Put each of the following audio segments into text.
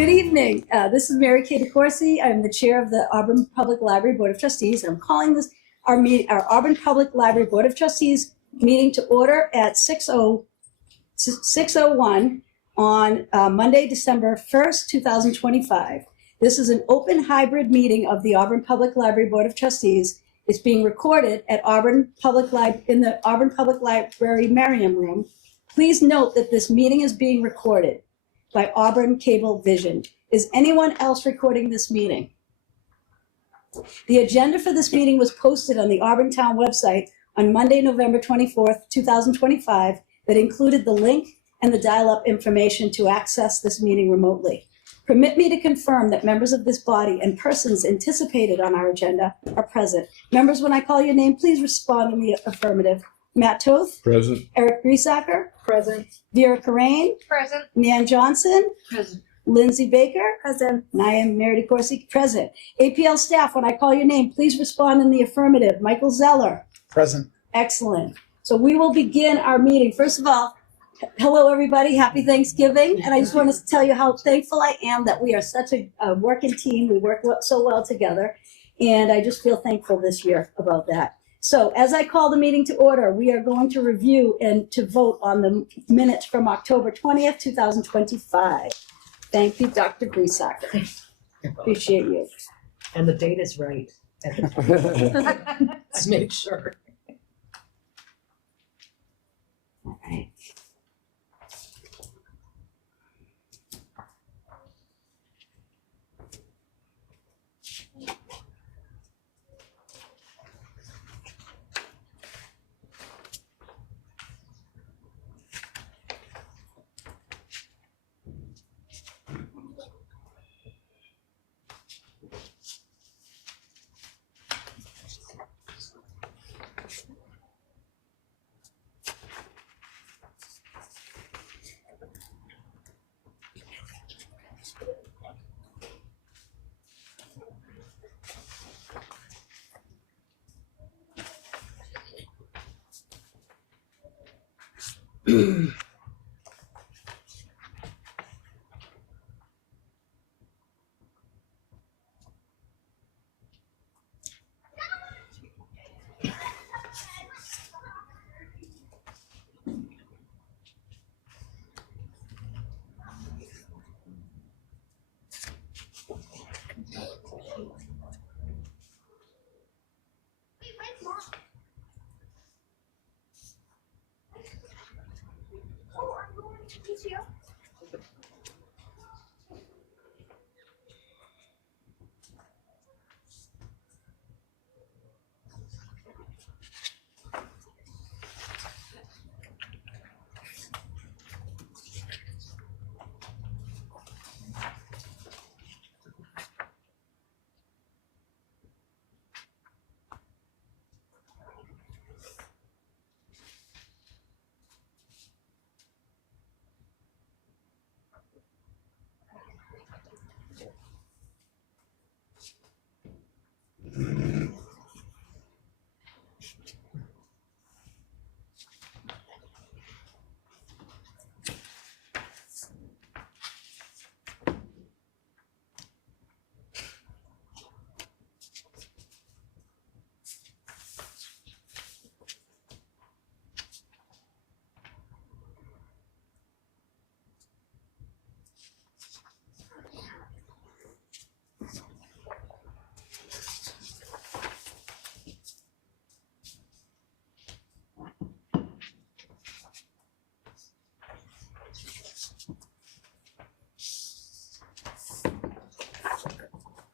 Good evening. This is Mary Kay DeCourcy. I'm the chair of the Auburn Public Library Board of Trustees, and I'm calling this our Auburn Public Library Board of Trustees meeting to order at 6:01 on Monday, December 1st, 2025. This is an open hybrid meeting of the Auburn Public Library Board of Trustees. It's being recorded at in the Auburn Public Library Merriam Room. Please note that this meeting is being recorded by Auburn Cable Vision. Is anyone else recording this meeting? The agenda for this meeting was posted on the Auburn Town website on Monday, November 24th, 2025, that included the link and the dial-up information to access this meeting remotely. Permit me to confirm that members of this body and persons anticipated on our agenda are present. Members, when I call your name, please respond in the affirmative. Matt Toth? Present. Eric Griesacker? Present. Vera Corain? Present. Nan Johnson? Present. Lindsay Baker? Present. And I am Mary DeCourcy, present. APL staff, when I call your name, please respond in the affirmative. Michael Zeller? Present. Excellent. So we will begin our meeting. First of all, hello, everybody. Happy Thanksgiving. And I just want to tell you how thankful I am that we are such a working team. We work so well together. And I just feel thankful this year about that. So as I call the meeting to order, we are going to review and to vote on the minutes from October 20th, 2025. Thank you, Dr. Griesacker. Appreciate you. And the date is right. Let's make sure. All right.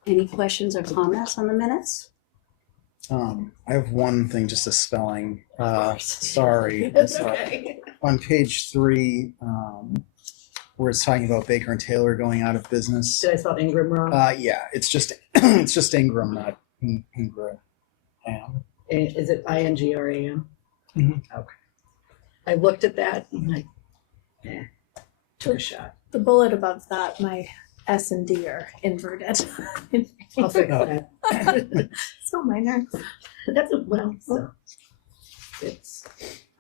Any questions or comments on the minutes? I have one thing, just a spelling. Sorry. That's okay. On page 3, where it's talking about Baker and Taylor going out of business. Did I spell Ingram wrong? Yeah, it's just it's just Ingram, not Ingram. Is it INGRAM? Mhm. Okay. I looked at that and took a shot. The bullet above that, my S and D are inverted. I'll fix Oh. that. So minor. That's so it's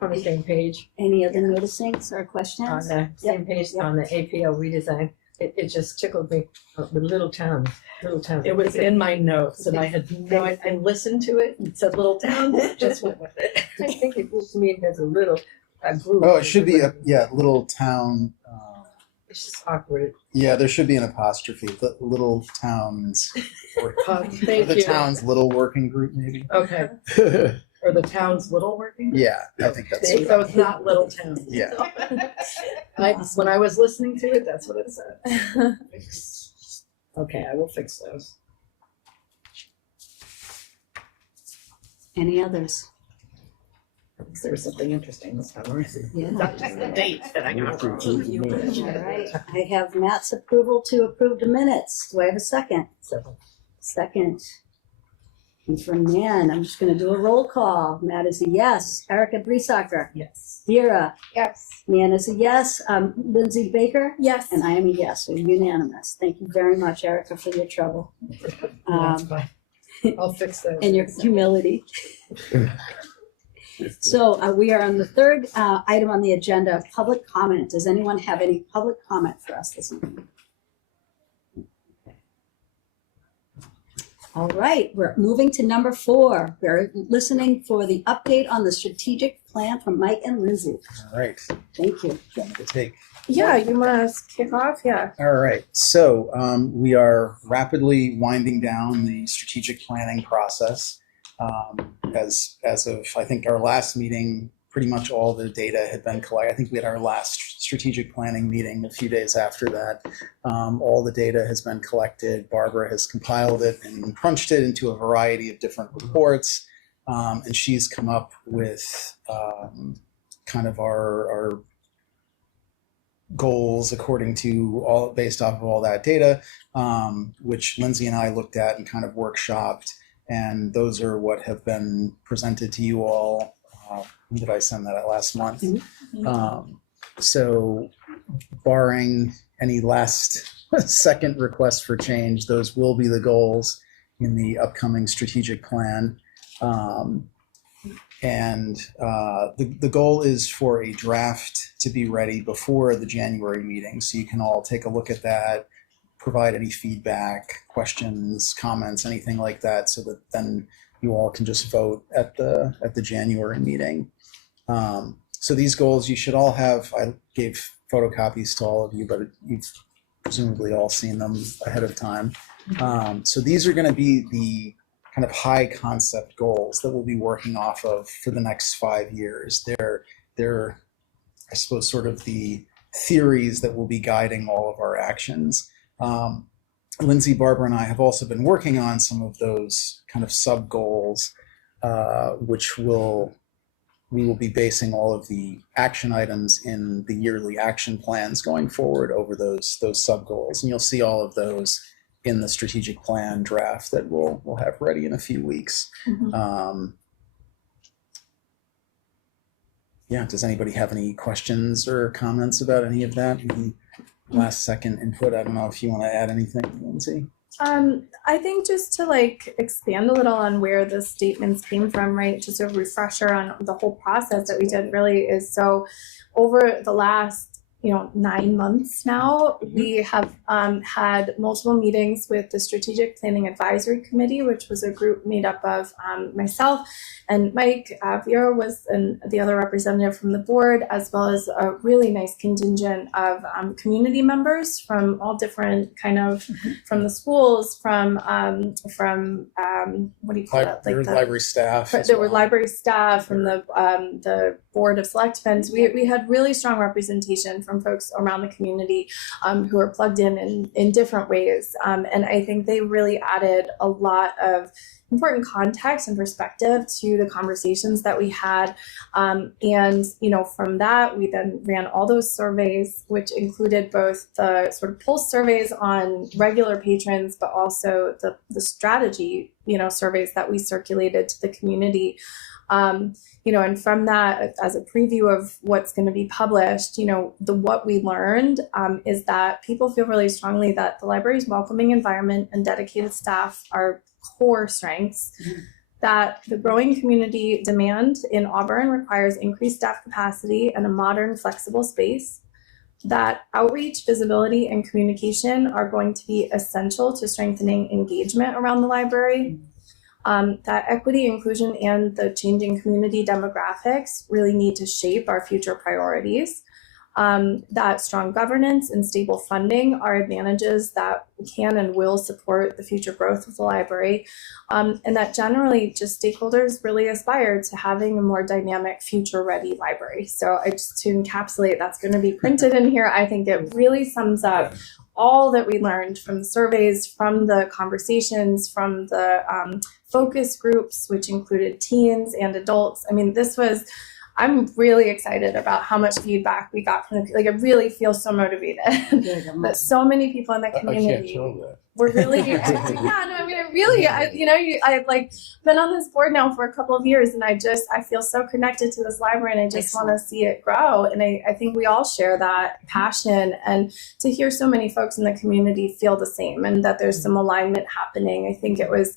on the same page. Any other noticings or questions? On the same page on the APO redesign. It just tickled me, the little town. It was in my notes and I had no I idea. listened to it and said little town, just went with it. I think it to me it has a group. Oh, it should be little town. It's just awkward. Yeah, there should be an apostrophe. The little towns. Or Thank the you. town's little working group, maybe. Okay, or the town's little working? Yeah, I think that's So right. it's not little town. Yeah. When I was listening to it, that's what it said. Okay, I will fix those. Any others? There was something interesting this time, right? Yeah. Not just the dates that I got wrong. All right, I have Matt's approval to approve the minutes. Do I have a second? Second. And from Nan, I'm just gonna do a roll call. Matt is a yes. Erica Breesacker. Yes. Vera. Yes. Nan is a yes. Lindsay Baker. Yes. And I am a yes. We're unanimous. Thank you very much, Erica, for your trouble. That's fine. I'll fix those. And your humility. So we are on the third item on the agenda, public comment. Does anyone have any public comment for us this evening? All right, we're moving to number 4. We're listening for the update on the strategic plan from Mike and Lindsay. All right. Thank you. Do you want me to take? Yeah, you want to kick off? Yeah. All right. So we are rapidly winding down the strategic planning process. As of, I think, our last meeting, pretty much all the data had been collected. I think we had our last strategic planning meeting a few days after that. All the data has been collected. Barbara has compiled it and crunched it into a variety of different reports. And she's come up with kind of our goals according to all, based off of all that data, which Lindsay and I looked at and kind of workshopped. And those are what have been presented to you all. When did I send that out? Last month? So barring any last second requests for change, those will be the goals in the upcoming strategic plan. And the goal is for a draft to be ready before the January meeting. So you can all take a look at that, provide any feedback, questions, comments, anything like that, so that then you all can just vote at the January meeting. So these goals you should all have. I gave photocopies to all of you, but you've presumably all seen them ahead of time. So these are going to be the kind of high concept goals that we'll be working off of for the next 5 years. They're I suppose sort of the theories that will be guiding all of our actions. Lindsay, Barbara, and I have also been working on some of those kind of sub goals, which we will be basing all of the action items in the yearly action plans going forward over those sub goals, and you'll see all of those in the strategic plan draft that we'll have ready in a few weeks. Yeah, does anybody have any questions or comments about any of that? Any last second input? I don't know if you want to add anything, Lindsay. I think just to like expand a little on where the statements came from, right? Just a refresher on the whole process that we did really is, so over the last 9 months now, we have had multiple meetings with the Strategic Planning Advisory Committee, which was a group made up of myself and Mike. Vera was the other representative from the board, as well as a really nice contingent of community members from all different kind of, from the schools, from what do you call it? There was library staff. There were library staff from the Board of Selectmen. We had really strong representation from folks around the community who are plugged in different ways. And I think they really added a lot of important context and perspective to the conversations that we had. And, from that, we then ran all those surveys, which included both the sort of pulse surveys on regular patrons, but also the strategy, surveys that we circulated to the community. And from that, as a preview of what's going to be published, what we learned is that people feel really strongly that the library's welcoming environment and dedicated staff are core strengths, that the growing community demand in Auburn requires increased staff capacity and a modern, flexible space, that outreach, visibility, and communication are going to be essential to strengthening engagement around the library. That equity, inclusion, and the changing community demographics really need to shape our future priorities. That strong governance and stable funding are advantages that can and will support the future growth of the library, and that generally just stakeholders really aspire to having a more dynamic, future-ready library. So I just to encapsulate, that's going to be printed in here. I think it really sums up all that we learned from the surveys, from the conversations, from the focus groups, which included teens and adults. I mean, I'm really excited about how much feedback we got from I really feel so motivated that so many people in the community I can't tell that. were really, I've like been on this board now for a couple of years, and I feel so connected to this library, and I just want to see it grow. And I think we all share that passion, and to hear so many folks in the community feel the same, and that there's some alignment happening. I think it was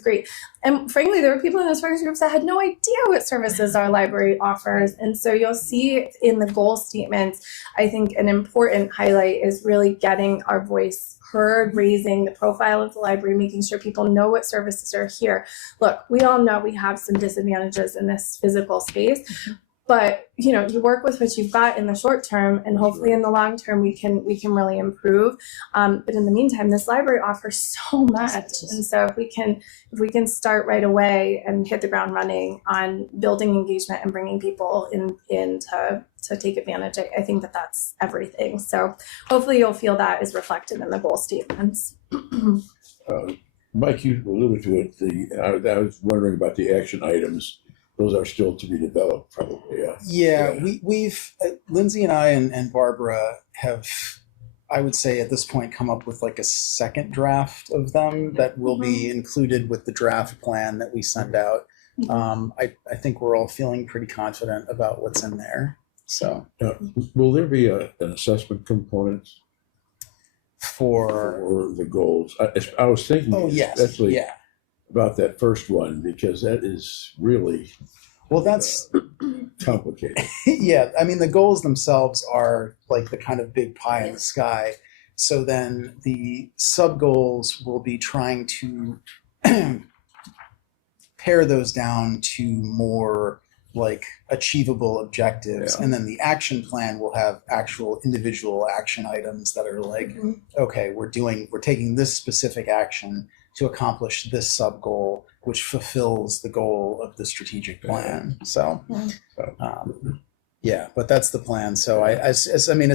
great. And frankly, there were people in those focus groups that had no idea what services our library offers. And so you'll see in the goal statements, I think an important highlight is really getting our voice heard, raising the profile of the library, making sure people know what services are here. Look, we all know we have some disadvantages in this physical space, but you work with what you've got in the short term, and hopefully in the long term we can really improve. But in the meantime, this library offers so much, and so if we can start right away and hit the ground running on building engagement and bringing people in to take advantage, I think that's everything. So hopefully you'll feel that is reflected in the goal statements. Mike, you alluded to it. I was wondering about the action items. Those are still to be developed, probably. Yeah, we've Lindsay and I and Barbara have, I would say at this point, come up with like a second draft of them that will be included with the draft plan that we send out. I think we're all feeling pretty confident about what's in there. So, will there be an assessment component for the goals? I was thinking, especially yeah, about that first one, because that is really that's complicated. Yeah, I mean the goals themselves are like the kind of big pie in the sky. So then the sub goals will be trying to pare those down to more like achievable objectives, and then the action plan will have actual individual action items that are like, okay, we're taking this specific action to accomplish this sub goal, which fulfills the goal of the strategic plan. So, but that's the plan. So as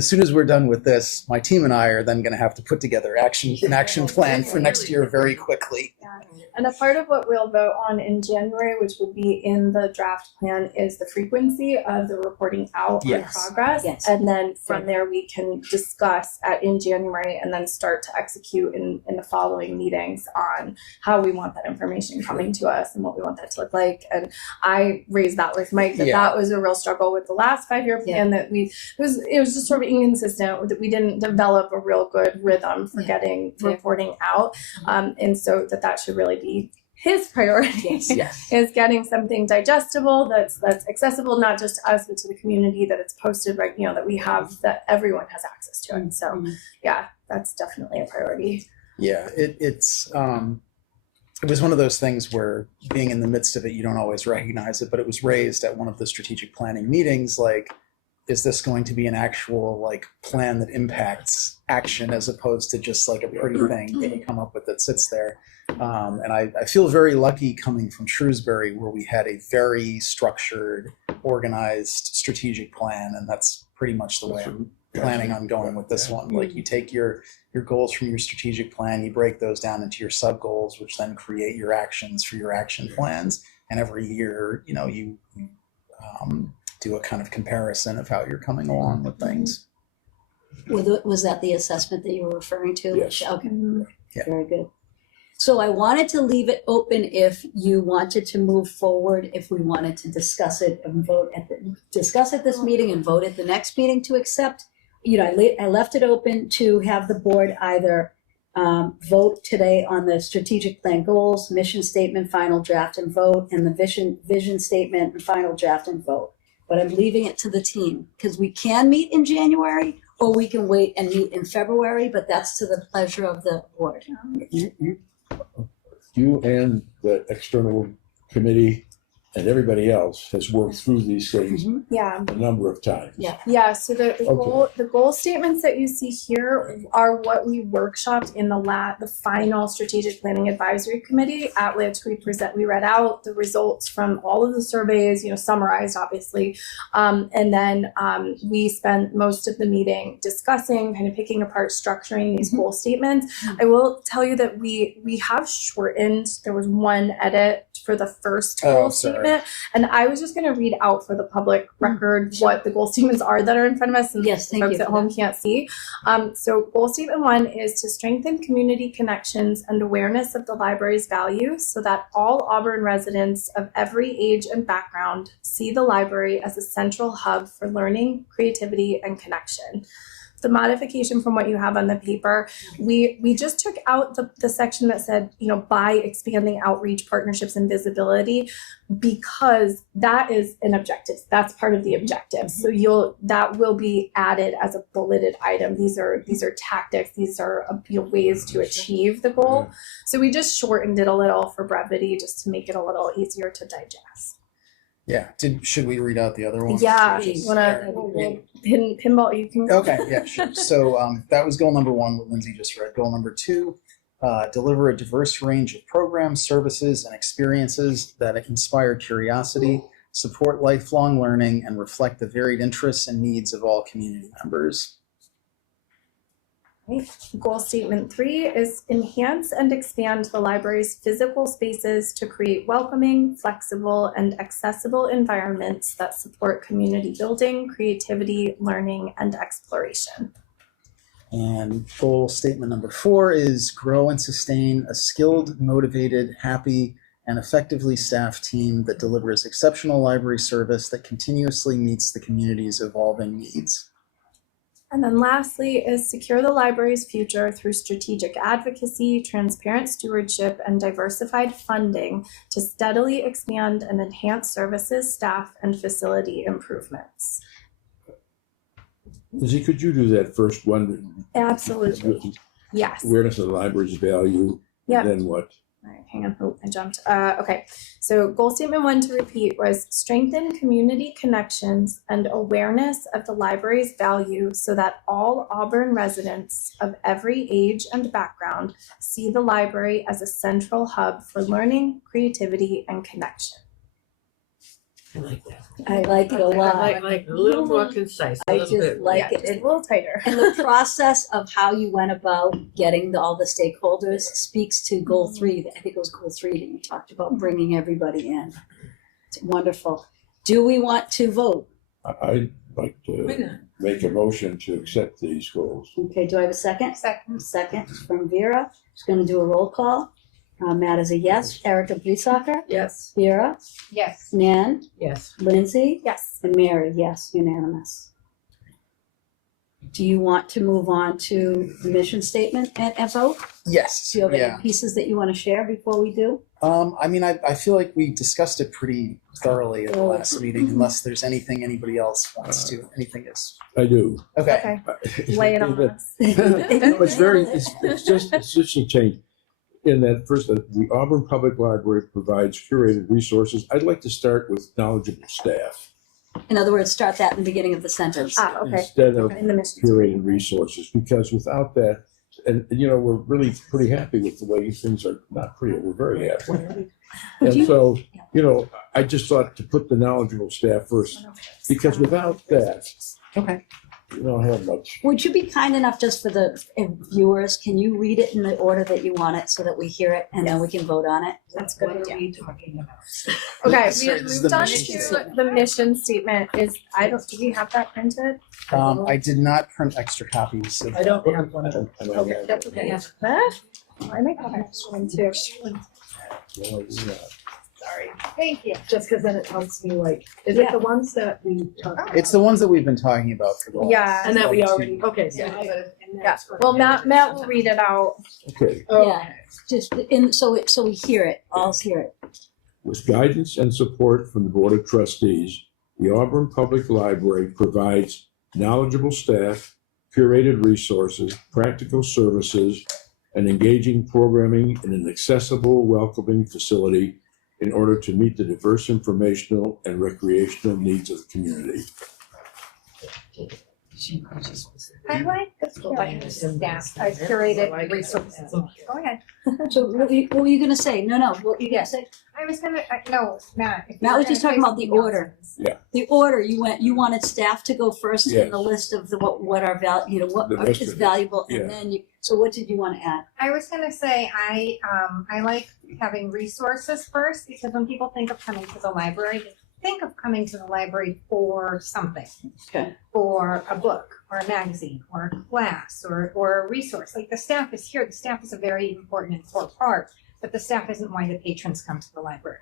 soon as we're done with this, my team and I are then going to have to put together an action plan for next year very quickly. And a part of what we'll vote on in January, which will be in the draft plan, is the frequency of the reporting out on progress. Yes. And then from there, we can discuss in January and then start to execute in the following meetings on how we want that information coming to us and what we want that to look like. And I raised that with Mike, that was a real struggle with the last 5-year plan, that it was just sort of inconsistent, that we didn't develop a real good rhythm for getting reporting out. And so that should really be his priority, is getting something digestible that's accessible, not just to us, but to the community, that it's posted right, that we have, that everyone has access to it. So that's definitely a priority. Yeah, it was one of those things where being in the midst of it, you don't always recognize it, but it was raised at one of the strategic planning meetings, like, is this going to be an actual like plan that impacts action as opposed to just like a pretty thing that you come up with that sits there? And I feel very lucky coming from Shrewsbury, where we had a very structured, organized strategic plan, and that's pretty much the way I'm planning on going with this one. Like, you take your goals from your strategic plan, you break those down into your sub goals, which then create your actions for your action plans, and every year, you do a kind of comparison of how you're coming along with things. Was that the assessment that you were referring to? Yes. Okay. Yeah. Very good. So I wanted to leave it open if you wanted to move forward, if we wanted to discuss it and discuss at this meeting and vote at the next meeting to accept. I left it open to have the board either vote today on the strategic plan goals, mission statement, final draft and vote, and the vision statement and final draft and vote. but I'm leaving it to the team because we can meet in January or we can wait and meet in February, but that's to the pleasure of the board. You and the external committee and everybody else has worked through these things Yeah. a number of times. Yeah. Yeah, so the Okay. the goal statements that you see here are what we workshopped in the final strategic planning advisory committee, at which we read out the results from all of the surveys, summarized obviously, and then we spent most of the meeting discussing, kind of picking apart, structuring these goal statements. I will tell you that we have shortened. There was one edit for the first goal statement, and I was just going to read out for the public record what the goal statements are that are in front of us, and Yes, thank folks you at for home that. can't see. So goal statement 1 is to strengthen community connections and awareness of the library's value so that all Auburn residents of every age and background see the library as a central hub for learning, creativity, and connection. The modification from what you have on the paper, we just took out the section that said, by expanding outreach, partnerships, and visibility, because that is an objective. That's part of the objective. So that will be added as a bulleted item. These are tactics. These are ways to achieve the goal. So we just shortened it a little for brevity, just to make it a little easier to digest. Yeah. Should we read out the other one? Yeah, Please. you wanna pinball? You can. Okay, yeah, sure. So that was goal number 1, what Lindsay just read. Goal number 2, deliver a diverse range of programs, services, and experiences that inspire curiosity, support lifelong learning, and reflect the varied interests and needs of all community members. Goal statement 3 is enhance and expand the library's physical spaces to create welcoming, flexible, and accessible environments that support community building, creativity, learning, and exploration. And goal statement number 4 is grow and sustain a skilled, motivated, happy, and effectively staffed team that delivers exceptional library service that continuously meets the community's evolving needs. And then lastly is secure the library's future through strategic advocacy, transparent stewardship, and diversified funding to steadily expand and enhance services, staff, and facility improvements. Lizzie, could you do that first one? Absolutely. Yes. Awareness of the library's value, Yep. and then what? All right, hang on. Oh, I jumped. Okay. So goal statement 1, to repeat, was strengthen community connections and awareness of the library's value so that all Auburn residents of every age and background see the library as a central hub for learning, creativity, and connection. I like that. I like it a lot. I like a little more concise. A I little just bit. like Yeah, it. just a little tighter. And the process of how you went about getting all the stakeholders speaks to goal 3. I think it was goal 3 that you talked about bringing everybody in. It's wonderful. Do we want to vote? I'd like Why to not? make a motion to accept these goals. Okay, do I have a second? Second. Second from Vera. Just going to do a roll call. Matt is a yes. Erica Breesacker. Yes. Vera. Yes. Nan. Yes. Lindsay. Yes. And Mary, yes, unanimous. Do you want to move on to the mission statement and vote? Yes. Do you have Yeah. any pieces that you want to share before we do? I mean, I feel like we discussed it pretty thoroughly at the last meeting, unless there's anything anybody else wants to. Anything is I do. okay. Okay. Lay it on us. No, it's just a change. In that first, the Auburn Public Library provides curated resources. I'd like to start with knowledgeable staff In other words, start that in the beginning of the sentence. Okay. instead of In the mission. curated resources, because without that, and we're really pretty happy with the way things are. Not pretty, we're very happy. Would And you- so, I just thought to put the knowledgeable staff first, because without that, Okay. you don't have much. Would you be kind enough, just for the viewers, can you read it in the order that you want it so that we hear it and then we can vote on it? That's good. What are we talking about? Okay, we Sorry, have this is moved the on mission to statement. the mission statement. Do we have that printed? I did not print extra copies. I don't have one. I don't have Okay, that's okay. What? I might have an extra one too. Sorry. Thank you. Just because then it helps me is Yeah. it the ones that we talked about? It's the ones that we've been talking about for the last. Yeah. And that we already, okay, so. Yeah. Well, Matt will read it out. Okay. Yeah. Just so we hear it, all hear it. With guidance and support from the Board of Trustees, the Auburn Public Library provides knowledgeable staff, curated resources, practical services, and engaging programming in an accessible, welcoming facility in order to meet the diverse informational and recreational needs of the community. I like the curated staff, curated resources. Go ahead. So what were you gonna say? No, what were you gonna say? I was gonna, no, Matt. if you Matt were was just gonna talking say about the something else. order. Yeah. The order, you wanted staff to go first in Yes. the list of what are what The rest is of it. valuable, Yeah. and then so what did you want to add? I was gonna say, I like having resources first, because when people think of coming to the library, they think of coming to the library for something. Okay. For a book, or a magazine, or a class, or a resource. Like the staff is here, the staff is a very important and core part, but the staff isn't why the patrons come to the library.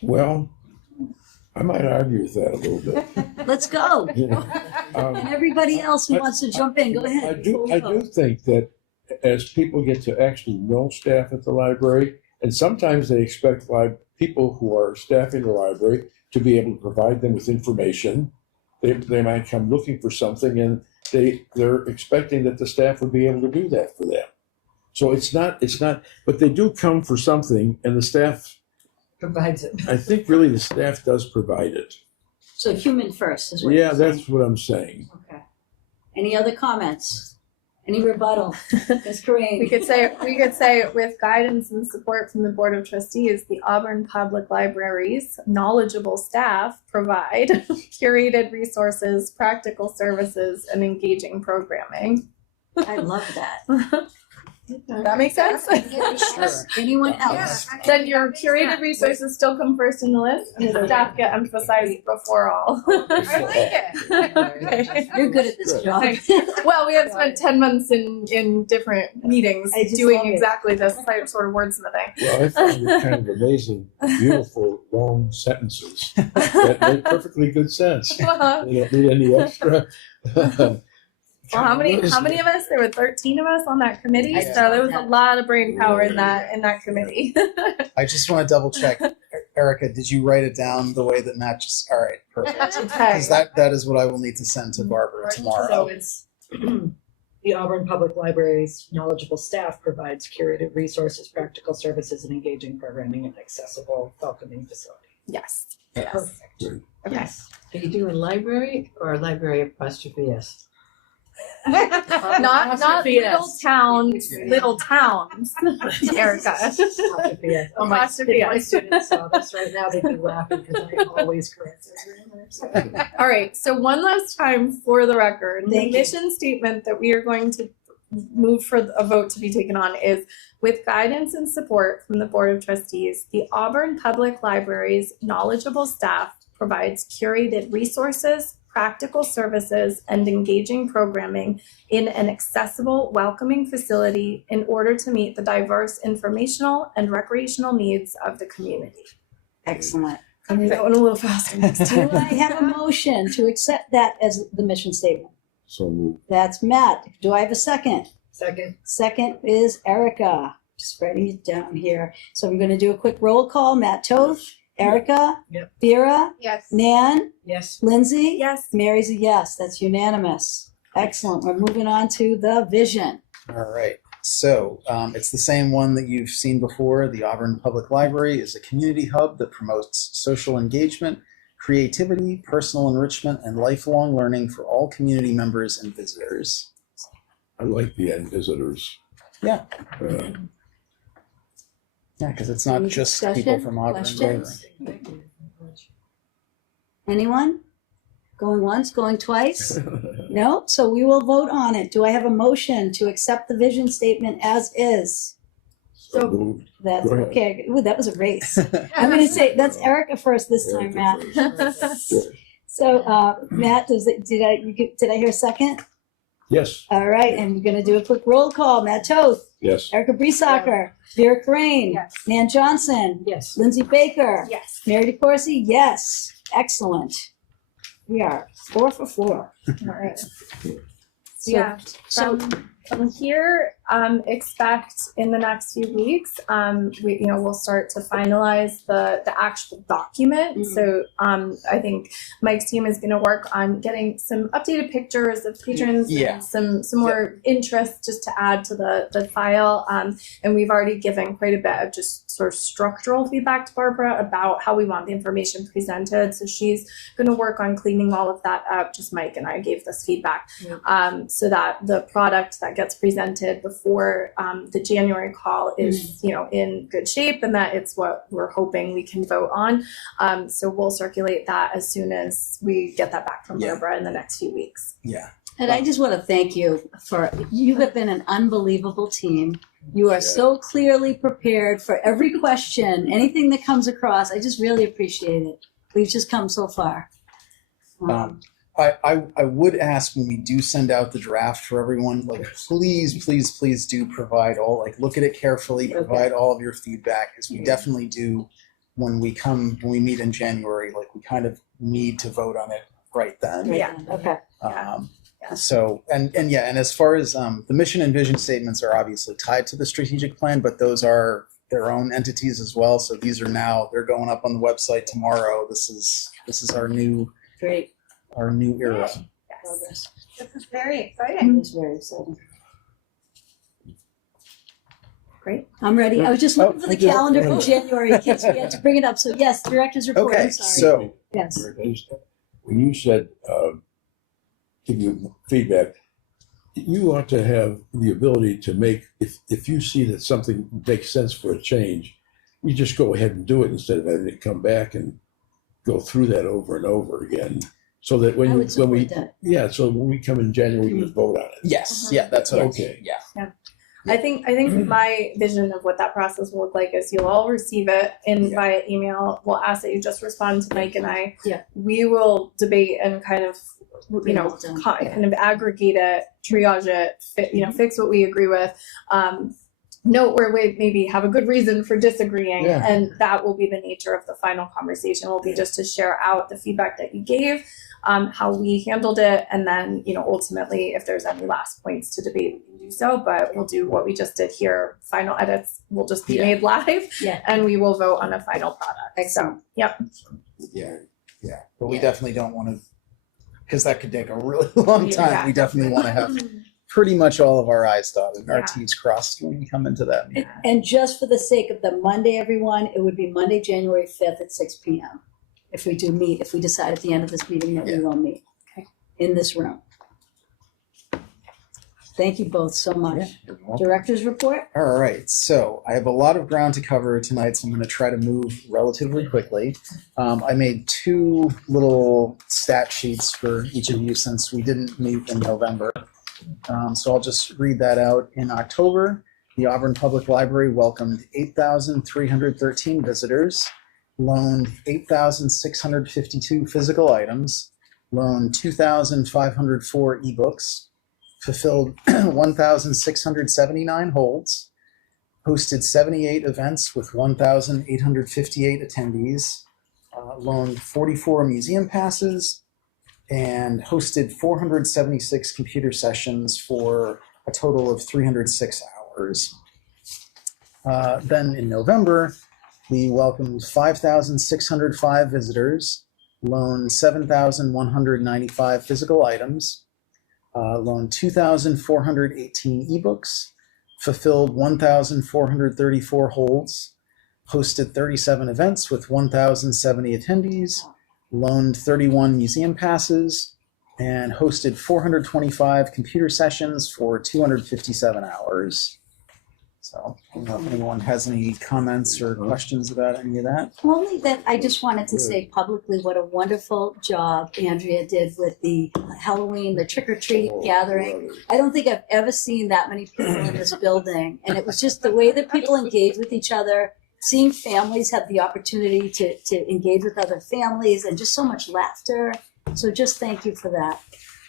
Well, I might argue with that a little bit. Let's go. Um, And everybody else who wants to jump in, go ahead. I before we do vote. think that as people get to actually know staff at the library, and sometimes they expect people who are staffing the library to be able to provide them with information. They might come looking for something, and they're expecting that the staff would be able to do that for them. So it's not, but they do come for something, and the staff, Provides it. I think really the staff does provide it. So human first is what Yeah, you're saying. that's what I'm saying. Okay. Any other comments? Any rebuttal? Ms. Corain? We could say with guidance and support from the Board of Trustees, the Auburn Public Library's knowledgeable staff provide curated resources, practical services, and engaging programming. I love that. That makes sense? Sure. Anyone Yeah, else? I- Then your that makes curated sense. resources still come first in the list, and the staff get emphasized before all. I like it. You're good at this job. Well, we have spent 10 months in different meetings I just doing love it. exactly this sort of wordsmithing. Well, I find it kind of amazing, beautiful, long sentences that make perfectly good sense. Well, They don't need any extra. how many of us? There were 13 of us on that committee, so there was a lot of brain power in that committee. I just want to double check. Erica, did you write it down the way that Matt just, all right, perfect. Okay. Because that is what I will need to send to Barbara So tomorrow. it's the Auburn Public Library's knowledgeable staff provides curated resources, practical services, and engaging programming in accessible, welcoming facility. Yes. Perfect. Okay. Yes. Are you doing library or library apostrophe S? Not little towns, Erica. Apostrophe S. Oh, my, Apostrophe if my S. students saw this right now, they'd be laughing because I always correct it. All right, so one last time for the record, the Thank you. mission statement that we are going to move for a vote to be taken on is with guidance and support from the Board of Trustees, the Auburn Public Library's knowledgeable staff provides curated resources, practical services, and engaging programming in an accessible, welcoming facility in order to meet the diverse informational and recreational needs of the community. Excellent. I'm going a little faster next Do time. I have a motion to accept that as the mission statement? So moved. That's Matt. Do I have a second? Second. Second is Erica. Just writing it down here. So I'm going to do a quick roll call. Matt Toth, Erica, Yep. Vera, Yes. Nan, Yes. Lindsay. Yes. Mary's a yes. That's unanimous. Excellent. We're moving on to the vision. All right. So it's the same one that you've seen before. The Auburn Public Library is a community hub that promotes social engagement, creativity, personal enrichment, and lifelong learning for all community members and visitors. I like the end visitors. Yeah. Uh, Yeah, because it's not Any just discussion, people from Auburn. questions? Library. Anyone? Going once, going twice? No? So we will vote on it. Do I have a motion to accept the vision statement as is? So moved. That's Go ahead. okay. Ooh, that was a race. I'm going to say that's Erica first this time, Matt. So, Matt, did I hear a second? Yes, All right, and we're going to do a quick roll call. Matt Toth, yes. Erica Breesacker, Vera Crane, Yes. Nan Johnson, Yes. Lindsay Baker, Yes. Mary DeCoursey, yes. Excellent. We are 4 for 4. All right. So, Yeah. So, From here, expect in the next few weeks, we'll start to finalize the actual document. Mm. So I think Mike's team is going to work on getting some updated pictures of patrons Yeah. and some more interest just to add to the file. And we've already given quite a bit of just sort of structural feedback to Barbara about how we want the information presented. So she's going to work on cleaning all of that up. Just Mike and I gave this feedback, so that the product that gets presented before the January call is in good shape, and that it's what we're hoping we can vote on. So we'll circulate that as soon as we get that back from Barbara in the next few weeks. Yeah. And I just want to thank you you have been an unbelievable team. You are so clearly prepared for every question, anything that comes across. I just really appreciate it. We've just come so far. I would ask when we do send out the draft for everyone, like please do provide look at it carefully, provide all of your feedback, as we definitely do when we meet in January. Like, we kind of need to vote on it right then. Yeah. Okay. So and as far as the mission and vision statements are obviously tied to the strategic plan, but those are their own entities as well. So they're going up on the website tomorrow. This is our new Great. Era. Progress. This is very exciting. It's very exciting. Great. I'm ready. I was just looking for the I just- calendar for January in case we had to bring it up. So yes, director's report. Okay, I'm sorry. so Yes. When you said give you feedback, you ought to have the ability to make, if you see that something makes sense for a change, you just go ahead and do it instead of having it come back and go through that over and over again. So that I would when we support that. so when we come in January, we just vote on it. yes, yeah, that's what Okay. I think my vision of what that process will look like is you'll all receive it via email. We'll ask that you just respond to Mike and I. Yeah. We will debate and kind of kind of aggregate it, triage it, fix what we agree with. Note where we maybe have a good reason for disagreeing, Yeah. and that will be the nature of the final conversation. Will be just to share out the feedback that you gave, how we handled it, and then ultimately if there's any last points to debate, we can do so. But we'll do what we just did here. Final edits will just be made live, and we will vote on a final product. Excellent. So, yep. Yeah. But we definitely don't want to, because that could take a really long time. Yeah. We definitely want to have pretty much all of our I's dotted and our Yeah. T's crossed when we come into that meeting. And just for the sake of the Monday, everyone, it would be Monday, January 5th at 6 p.m. If we decide at the end of this meeting that we will meet in this room. Thank you both so much. Director's report? All right, so I have a lot of ground to cover tonight, so I'm going to try to move relatively quickly. I made two little stat sheets for each of you since we didn't meet in November. So I'll just read that out. In October, the Auburn Public Library welcomed 8,313 visitors, loaned 8,652 physical items, loaned 2,504 ebooks, fulfilled 1,679 holds, hosted 78 events with 1,858 attendees, loaned 44 museum passes, and hosted 476 computer sessions for a total of 306 hours. Then in November, we welcomed 5,605 visitors, loaned 7,195 physical items, loaned 2,418 ebooks, fulfilled 1,434 holds, hosted 37 events with 1,070 attendees, loaned 31 museum passes, and hosted 425 computer sessions for 257 hours. So I don't know if anyone has any comments or questions about any of that. Only that I just wanted to say publicly what a wonderful job Andrea did with the Halloween, the trick-or-treat gathering. I don't think I've ever seen that many people in this building. And it was just the way that people engage with each other, seeing families have the opportunity to engage with other families, and just so much laughter. So just thank you for that.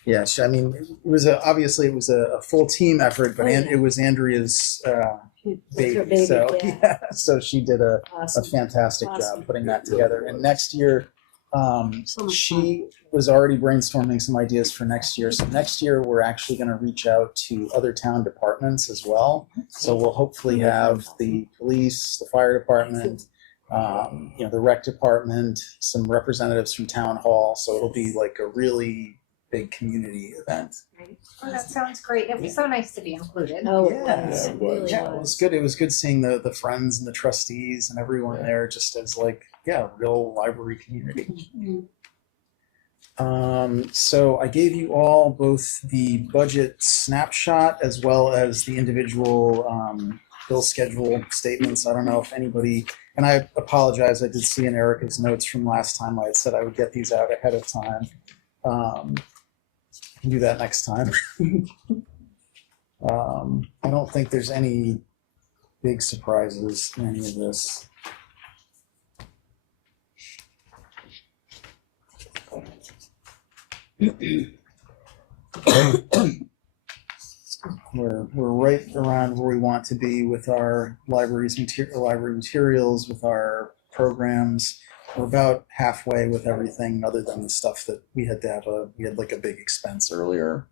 Yes, I mean, it was obviously it was a full team effort, but it was Andrea's With her baby. So yeah. so she did a Awesome. fantastic Awesome. job putting that together. And next year, She was already brainstorming some ideas for next year. So next year, we're actually going to reach out to other town departments as well. So we'll hopefully have the police, the fire department, the rec department, some representatives from town hall. So it'll be like a really big community event. Oh, that sounds great. It was so nice to be included. Oh, Yeah. was. It was. Yeah, it was good. It was good seeing the friends and the trustees and everyone there just as like, yeah, real library community. So I gave you all both the budget snapshot as well as the individual bill schedule statements. I don't know if anybody, and I apologize, I did see in Erica's notes from last time I had said I would get these out ahead of time. I can do that next time. I don't think there's any big surprises in any of this. We're right around where we want to be with our library materials, with our programs. We're about halfway with everything other than the stuff that we had like a big expense earlier.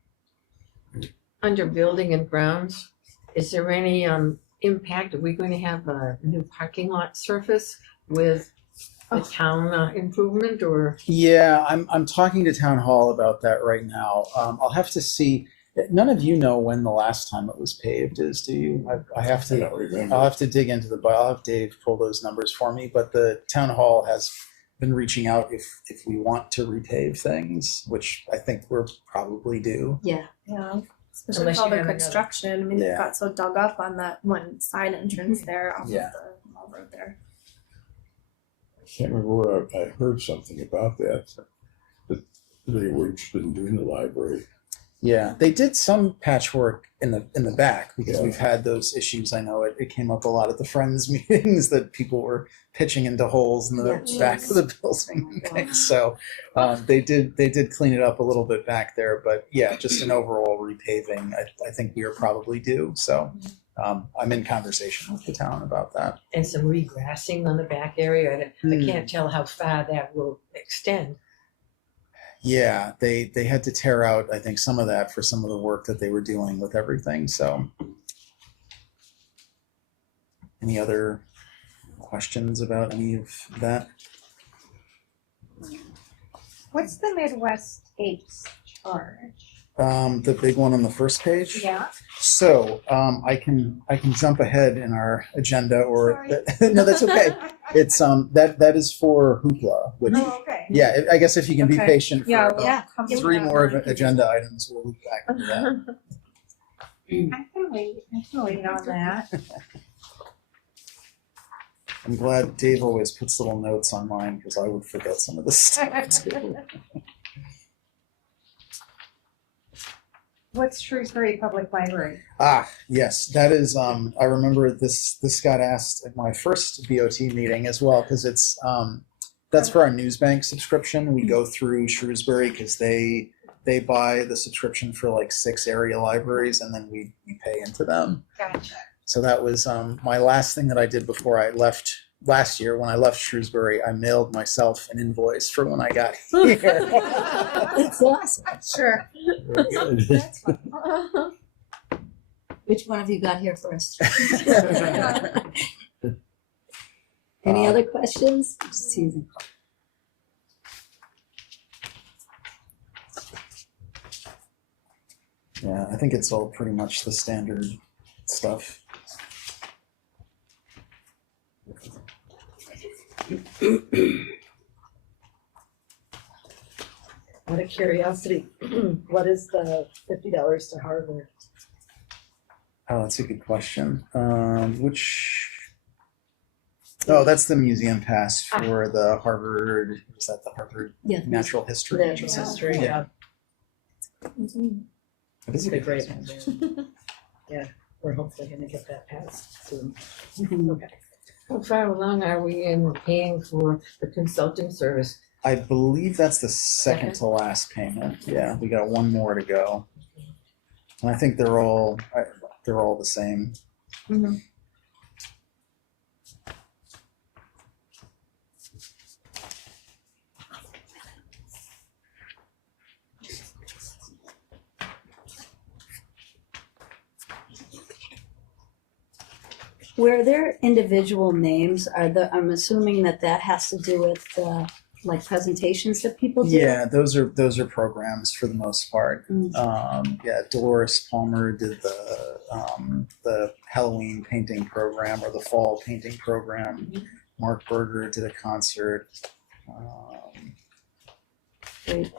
Under building and grounds, is there any impact? Are we going to have a new parking lot surface with the town improvement or? Yeah, I'm talking to town hall about that right now. I'll have to see. None of you know when the last time it was paved is, do you? I have I to. don't remember. I'll have to dig into I'll have Dave pull those numbers for me. But the town hall has been reaching out if we want to repave things, which I think we're probably due. Yeah. Yeah. Especially Unless with all you the have another- construction. I mean, Yeah. it got so dug up on that one side entrance there off Yeah. of the mall road there. I can't remember where I heard something about that they were interested in doing the library. Yeah, they did some patchwork in the back because Yeah. we've had those issues. I know it came up a lot at the Friends meetings that people were pitching into holes in the Yeah. back of the building and things. So they did clean it up a little bit back there, but yeah, just an overall repaving. I think we are probably due. So I'm in conversation with the town about that. And some regrassing on the back area. I can't tell how far that will extend. Yeah, they had to tear out, I think, some of that for some of the work that they were doing with everything. So, any other questions about any of that? What's the Midwest 8 charge? The big one on the first page. Yeah. So I can jump ahead in our agenda, or Sorry. no, that's okay. It's that is for Hoopla, which Oh, okay. yeah, I guess if you can be Okay. patient for Yeah, about we'll come to 3 that more one. agenda items, we'll loop back to that. I can wait on that. I'm glad Dave always puts little notes on mine because I would forget some of this stuff too. What's Shrewsbury Public Library? Ah, yes, that is. I remember this got asked at my first BOT meeting as well because it's that's for our Newsbank subscription. We go through Shrewsbury because they buy the subscription for like 6 area libraries and then we pay into them. Gotcha. So that was my last thing that I did before I left last year. When I left Shrewsbury, I mailed myself an invoice for when I got here. That's awesome. Sure. That's fun. Which one of you got here first? Any other questions? Just teasing. Yeah, I think it's all pretty much the standard stuff. Out of curiosity, what is the $50 to Harvard? Oh, that's a good question. Oh, that's the museum pass for the Harvard. Is that the Harvard Yeah. Natural History? Natural history, Yeah. yeah. It is a It's a good great question. one. Yeah, we're hopefully gonna get that passed soon. Okay. How far along are we in paying for the consulting service? I believe that's the second to last payment. Yeah, we got 1 more to go, and I think they're all the same. Mhm. Where there individual names, I'm assuming that has to do with like presentations that people do? Yeah, those are programs for the most part. Yeah, Dolores Palmer did the Halloween painting program or the fall painting program. Mark Berger did a concert. Great.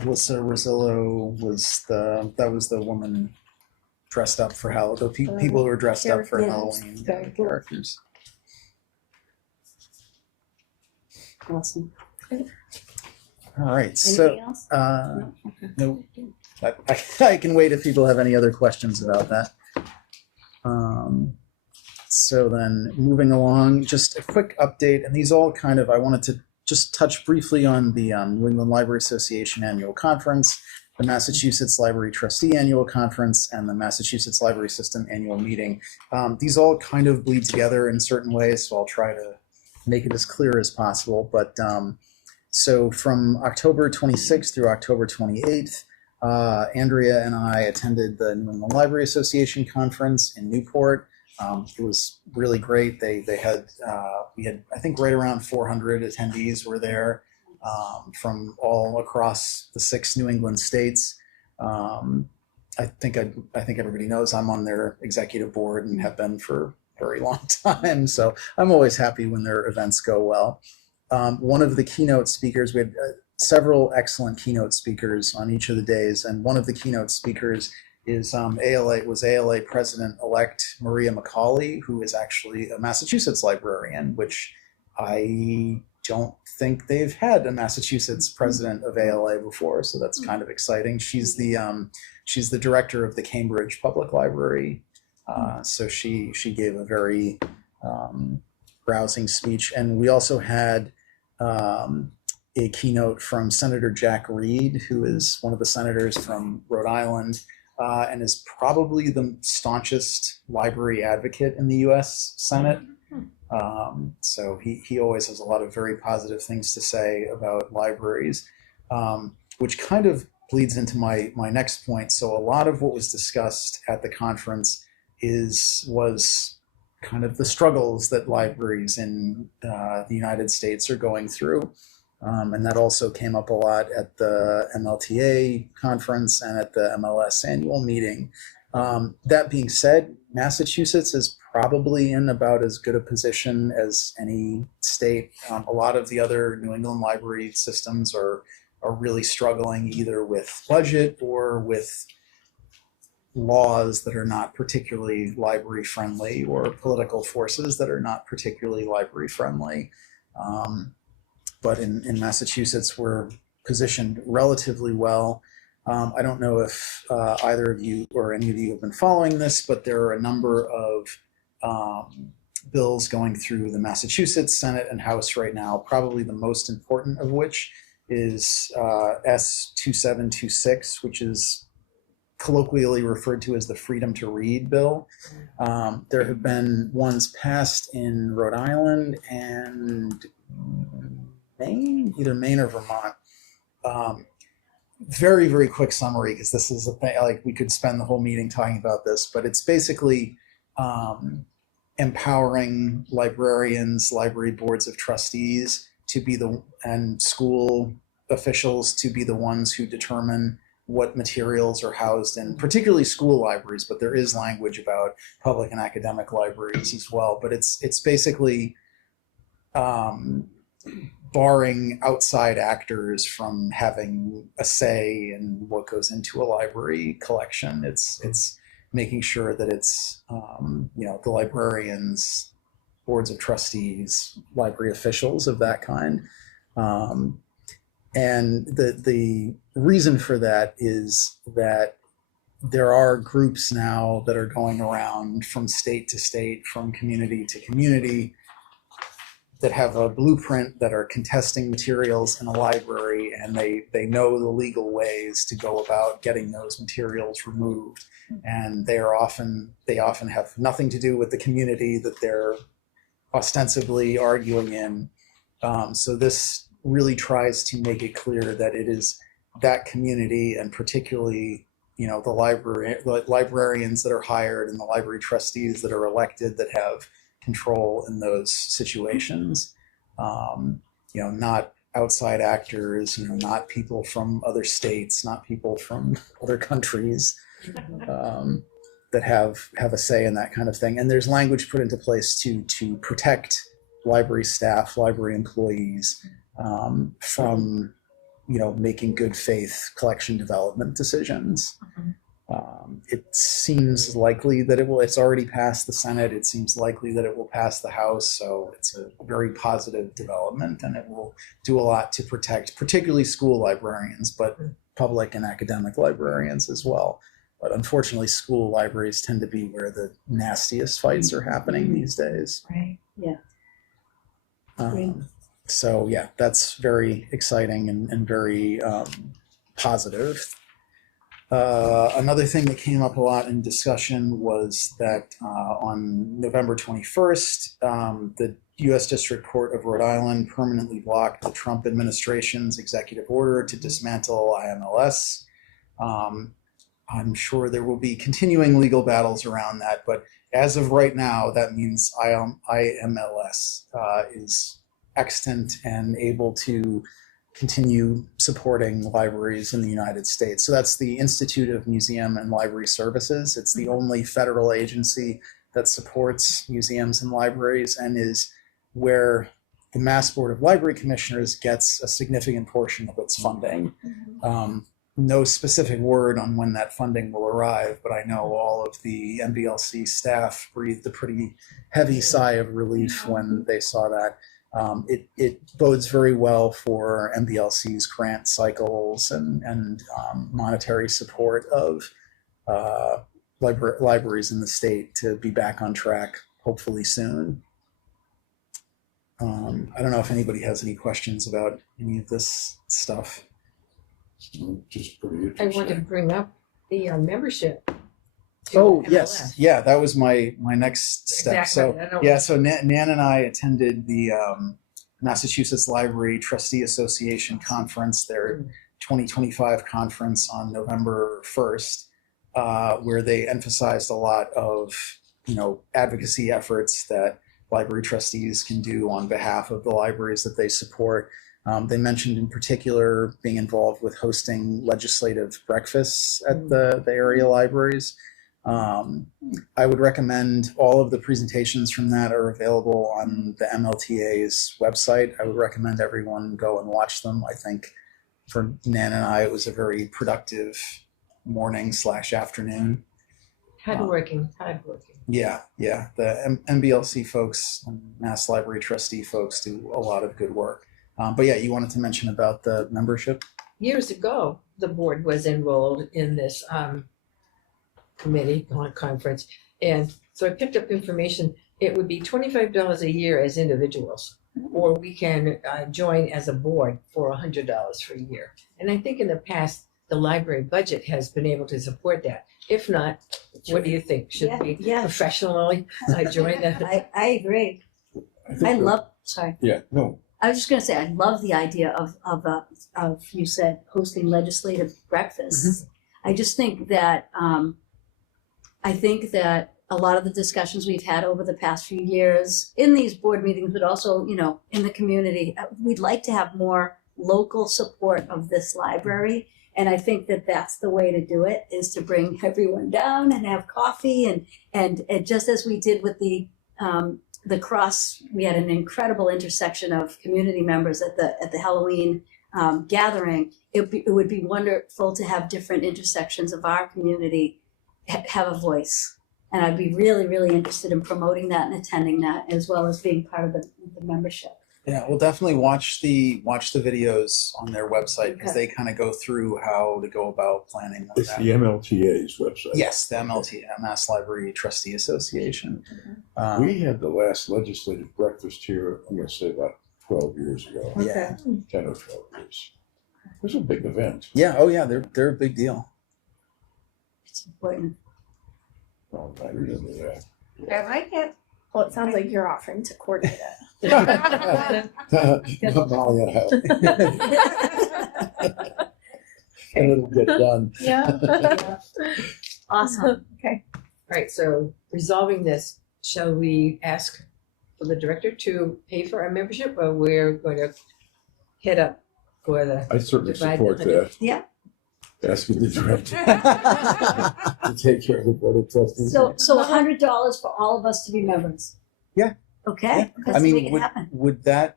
Alyssa Rosillo was the woman dressed up for Halloween. The people who were dressed up for Yes, Halloween very cool. characters. Awesome. All right, Anything so else? no, I can wait if people have any other questions about that. So then moving along, just a quick update, and these all kind of, I wanted to just touch briefly on the New England Library Association Annual Conference, the Massachusetts Library Trustee Annual Conference, and the Massachusetts Library System Annual Meeting. These all kind of bleed together in certain ways, so I'll try to make it as clear as possible. But so from October 26th through October 28th, Andrea and I attended the New England Library Association Conference in Newport. It was really great. We had I think right around 400 attendees were there from all across the 6 New England states. I think everybody knows I'm on their executive board and have been for a very long time. So I'm always happy when their events go well. One of the keynote speakers, we had several excellent keynote speakers on each of the days, and one of the keynote speakers is ALA President-elect Maria McCauley, who is actually a Massachusetts librarian, which I don't think they've had a Massachusetts president of ALA before, so that's kind of exciting. She's the director of the Cambridge Public Library, so she gave a very rousing speech, and we also had a keynote from Senator Jack Reed, who is one of the senators from Rhode Island. And is probably the staunchest library advocate in the U.S. Senate. So he always has a lot of very positive things to say about libraries, which kind of bleeds into my next point. So a lot of what was discussed at the conference was kind of the struggles that libraries in the United States are going through. And that also came up a lot at the MLTA conference and at the MLS annual meeting. That being said, Massachusetts is probably in about as good a position as any state. A lot of the other New England library systems are really struggling either with budget or with laws that are not particularly library friendly or political forces that are not particularly library friendly. But in Massachusetts, we're positioned relatively well. I don't know if either of you or any of you have been following this, but there are a number of bills going through the Massachusetts Senate and House right now, probably the most important of which is S2726, which is colloquially referred to as the Freedom to Read bill. There have been ones passed in Rhode Island and Maine, either Maine or Vermont. Very, very quick summary, because this is a thing, like we could spend the whole meeting talking about this, but it's basically empowering librarians, library boards of trustees to be and school officials to be the ones who determine what materials are housed in, particularly school libraries, but there is language about public and academic libraries as well. But it's basically barring outside actors from having a say in what goes into a library collection. It's making sure that it's the librarians, boards of trustees, library officials of that kind. And the reason for that is that there are groups now that are going around from state to state, from community to community, that have a blueprint, that are contesting materials in a library, and they know the legal ways to go about getting those materials removed. And they often have nothing to do with the community that they're ostensibly arguing in. So this really tries to make it clear that it is that community, and particularly the librarians that are hired and the library trustees that are elected that have control in those situations. Not outside actors, not people from other states, not people from other countries that have a say in that kind of thing. And there's language put into place to protect library staff, library employees from making good faith collection development decisions. It seems likely that it's already passed the Senate. It seems likely that it will pass the House. So it's a very positive development, and it will do a lot to protect, particularly school librarians, but public and academic librarians as well. But unfortunately, school libraries tend to be where the nastiest fights are happening these days. Right. Yeah. So yeah, that's very exciting and very positive. Another thing that came up a lot in discussion was that on November 21st, the U.S. District Court of Rhode Island permanently blocked the Trump administration's executive order to dismantle IMLS. I'm sure there will be continuing legal battles around that, but as of right now, that means IMLS is extant and able to continue supporting libraries in the United States. So that's the Institute of Museum and Library Services. It's the only federal agency that supports museums and libraries and is where the Mass Board of Library Commissioners gets a significant portion of its funding. No specific word on when that funding will arrive, but I know all of the MBLC staff breathed a pretty heavy sigh of relief when they saw that. It bodes very well for MBLC's grant cycles and monetary support of libraries in the state to be back on track, hopefully soon. I don't know if anybody has any questions about any of this stuff. Just pretty I interesting. want to bring up the membership. to Oh, MLS. yes. Yeah, that was my next step. Exactly. I don't- So Nan and I attended the Massachusetts Library Trustee Association conference, their 2025 conference on November 1st, where they emphasized a lot of, advocacy efforts that library trustees can do on behalf of the libraries that they support. They mentioned in particular being involved with hosting legislative breakfasts at the area libraries. I would recommend all of the presentations from that are available on the MLTA's website. I would recommend everyone go and watch them. I think for Nan and I, it was a very productive morning/afternoon. Hardworking. Yeah. The MBLC folks and Mass Library Trustee folks do a lot of good work. But yeah, you wanted to mention about the membership? Years ago, the board was enrolled in this committee conference. And so I picked up information. It would be $25 a year as individuals, or we can join as a board for $100 for a year. And I think in the past, the library budget has been able to support that. If not, what do you think? Should we Yeah. professionally join that? I agree. think I that- love, sorry. Yeah, no, I was just going to say, I love the idea of you said hosting legislative breakfasts. I just think that a lot of the discussions we've had over the past few years in these board meetings, but also in the community, we'd like to have more local support of this library. And I think that that's the way to do it, is to bring everyone down and have coffee and just as we did with the cross, we had an incredible intersection of community members at the Halloween gathering. It would be wonderful to have different intersections of our community have a voice. And I'd be really, really interested in promoting that and attending that, as well as being part of the membership. Yeah, we'll definitely watch the videos on their website because Okay. they kind of go through how to go about planning it's that. the MLTA's website. Yes, the MLT, Mass Library Trustee Association. We had the last legislative breakfast here, I'm gonna say about 12 years ago, Yeah, 10 or 12 years. It was a big event. yeah. Oh, yeah. They're a big deal. It's important. Well, I remember that. I like it. Well, it sounds like you're offering to coordinate it. Not Molly, I have. and it'll get done. Yeah. Awesome. Okay. All right, so resolving this, shall we ask for the director to pay for our membership, or we're going to hit up for the? I certainly Divide support the- that. Yeah. Asking the director to take care of the board of trustees. So $100 for all of us to be members. Yeah. Okay, I let's make mean, it happen. would that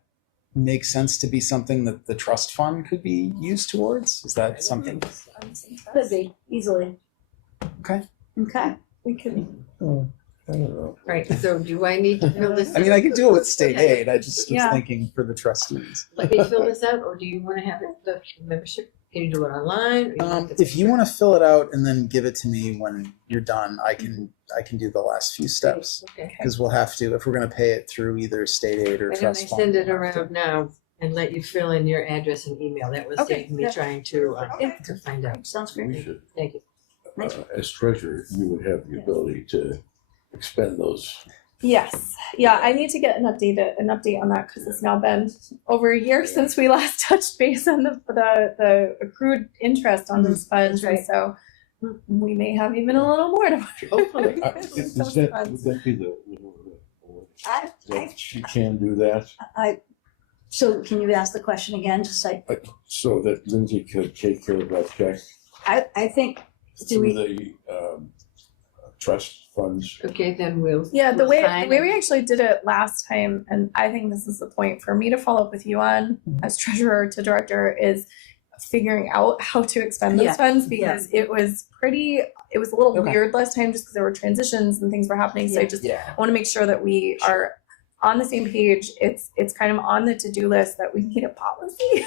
make sense to be something that the trust fund could be used towards? Is that something? Could be, easily. Okay. Okay. We can. I don't know. Right, so do I need to fill this? I mean, I could do it with state aid. I just was Yeah. thinking for the trustees. Let me fill this out, or do you want to have it, the membership? Can you do it online? or you have to- If you want to fill it out and then give it to me when you're done, I can do the last few steps. Okay. Because we'll have to, if we're going to pay it through either state aid or Why don't I trust fund. send it we'll have to- around now and let you fill in your address and email? That was Okay, saving me yeah. trying to find out. Sounds We great. should, Thank you. as treasurer, you would have the ability to expend those. Yes. Yeah, I need to get an update on that because it's now been over a year since we last touched base on the accrued interest on those funds, and so we may have even a little more to. Hopefully. Would that be the, I, that she can do that, so can you ask the question again, just like, so that Lindsay could take care of that check I think, do through we, the trust funds? Okay, then we'll. Yeah, the we'll way sign we actually did it last time, and I think this is the point for me to follow up with you on as treasurer to director, is figuring out how to expend those Yeah. funds, because it was a little Okay. weird last time just because there were transitions and things were happening. So I Yeah. just Yeah. want to make sure that we are on the same page. It's kind of on the to-do list that we need a policy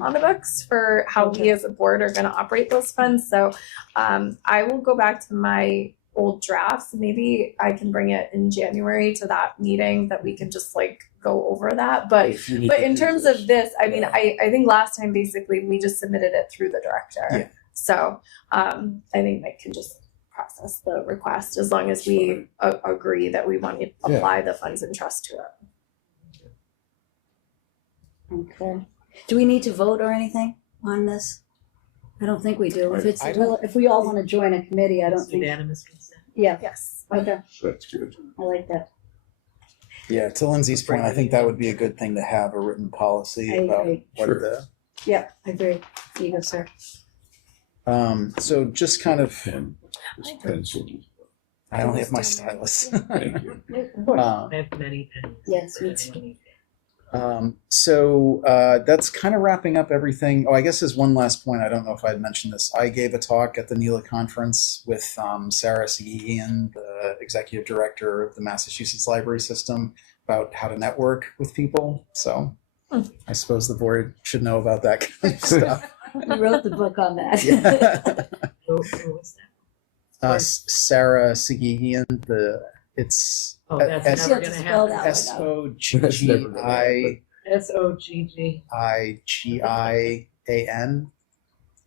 on the books for how we as a board are going to operate those funds. So I will go back to my old drafts. Maybe I can bring it in January to that meeting that we can just like go over that. But If you need but to in do terms this. of this, I mean, Yeah. I think last time basically we just submitted it through the director. Yeah. So I think Mike can just process the request as long as we agree that we want to apply the funds in trust to it. okay. Do we need to vote or anything on this? I don't think we do. I don't- If we all want to join a committee, I don't think, Unanimous consent. yeah, Yes. okay, That's good. I like that. Yeah, to Lindsay's point, I think that would be a good thing to have a written policy I about agree. what Sure. the, Yeah, I agree. You go, sir. so just kind of, Pen, this pencil. I don't have my stylus. Thank you. Um, I have many pens. Yes, me too. So that's kind of wrapping up everything. Oh, I guess there's one last point. I don't know if I'd mentioned this. I gave a talk at the NELA conference with Sarah Segigian, the executive director of the Massachusetts Library System, about how to network with people. So I suppose the board should know about that kind of stuff. You wrote the book on that. Yeah. Who was that? Sarah Segigian, it's Oh, that's S- never Yeah, gonna just spell happen. that. SOGGIGIAN. SOGG.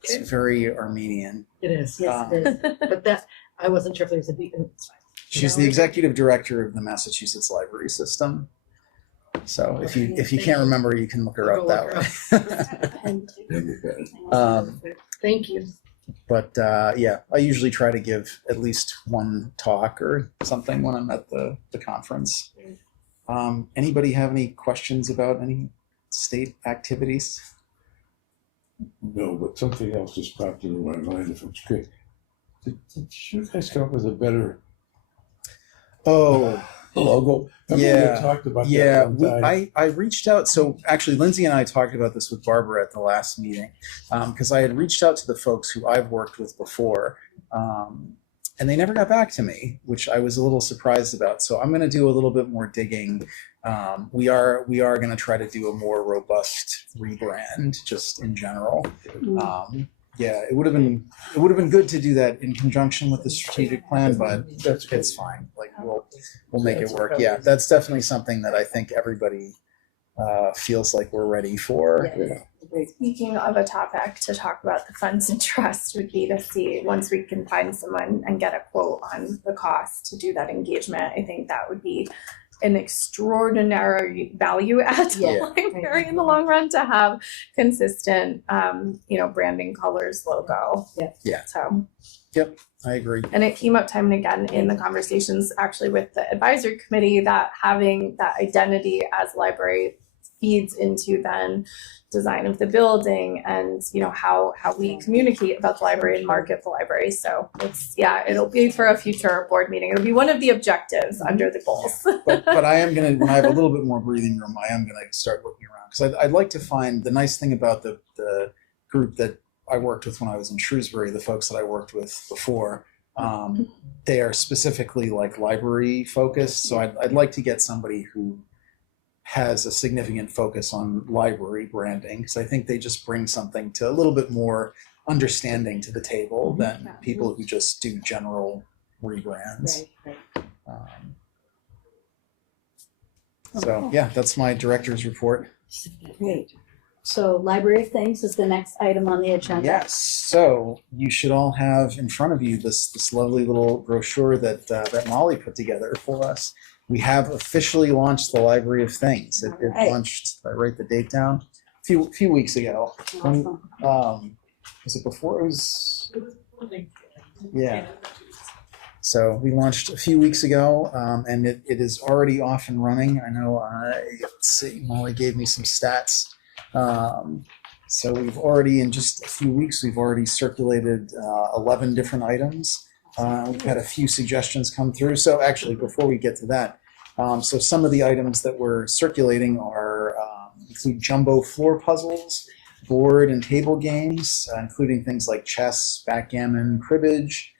It's very Armenian. It is. Yes, it is. But that, I wasn't sure if there was a D. It's fine. She's the executive director of the Massachusetts Library System. So if you can't remember, you can look her I'll up go that way. And- Thank you. But yeah, I usually try to give at least one talk or something when I'm at the conference. Anybody have any questions about any state activities? No, but something else just popped into my mind, if it's great. Did you guys come up with a better Oh, logo? Remember Yeah. we talked about yeah, that one time? I reached out. So actually, Lindsay and I talked about this with Barbara at the last meeting because I had reached out to the folks who I've worked with before, and they never got back to me, which I was a little surprised about. So I'm going to do a little bit more digging. We are going to try to do a more robust rebrand, just in general. Yeah, it would have been good to do that in conjunction with the strategic plan, but That's good. it's fine. Like we'll make it work. Yeah, that's definitely something that I think everybody feels like we're ready for. Yeah. Speaking of a topic to talk about the funds and trust would be to see once we can find someone and get a quote on the cost to do that engagement. I think that would be an extraordinary value add to Yeah. the library in the long run to have consistent, branding, colors, logo. Yeah. So. I agree. And it came up time and again in the conversations actually with the advisory committee that having that identity as library feeds into then design of the building and how we communicate about the library and market the library. So it'll be for a future board meeting. It'll be one of the objectives under the goals. But I am gonna, when I have a little bit more breathing room, I am gonna start looking around because I'd like to find the nice thing about the group that I worked with when I was in Shrewsbury, the folks that I worked with before. They are specifically like library focused, so I'd like to get somebody who has a significant focus on library branding because I think they just bring something to a little bit more understanding to the table than people who just do general rebrands. Right. So yeah, that's my director's report. Great. So Library of Things is the next item on the agenda. Yes, so you should all have in front of you this lovely little brochure that Molly put together for us. We have officially launched the Library of Things. It Right. launched, I write the date down, a few weeks ago. Awesome. Was it before? It was, yeah. So we launched a few weeks ago, and it is already off and running. I know, let's see, Molly gave me some stats. So we've already, in just a few weeks, we've already circulated 11 different items. We've had a few suggestions come through. So actually, before we get to that, so some of the items that we're circulating are include jumbo floor puzzles, board and table games, including things like chess, backgammon, cribbage,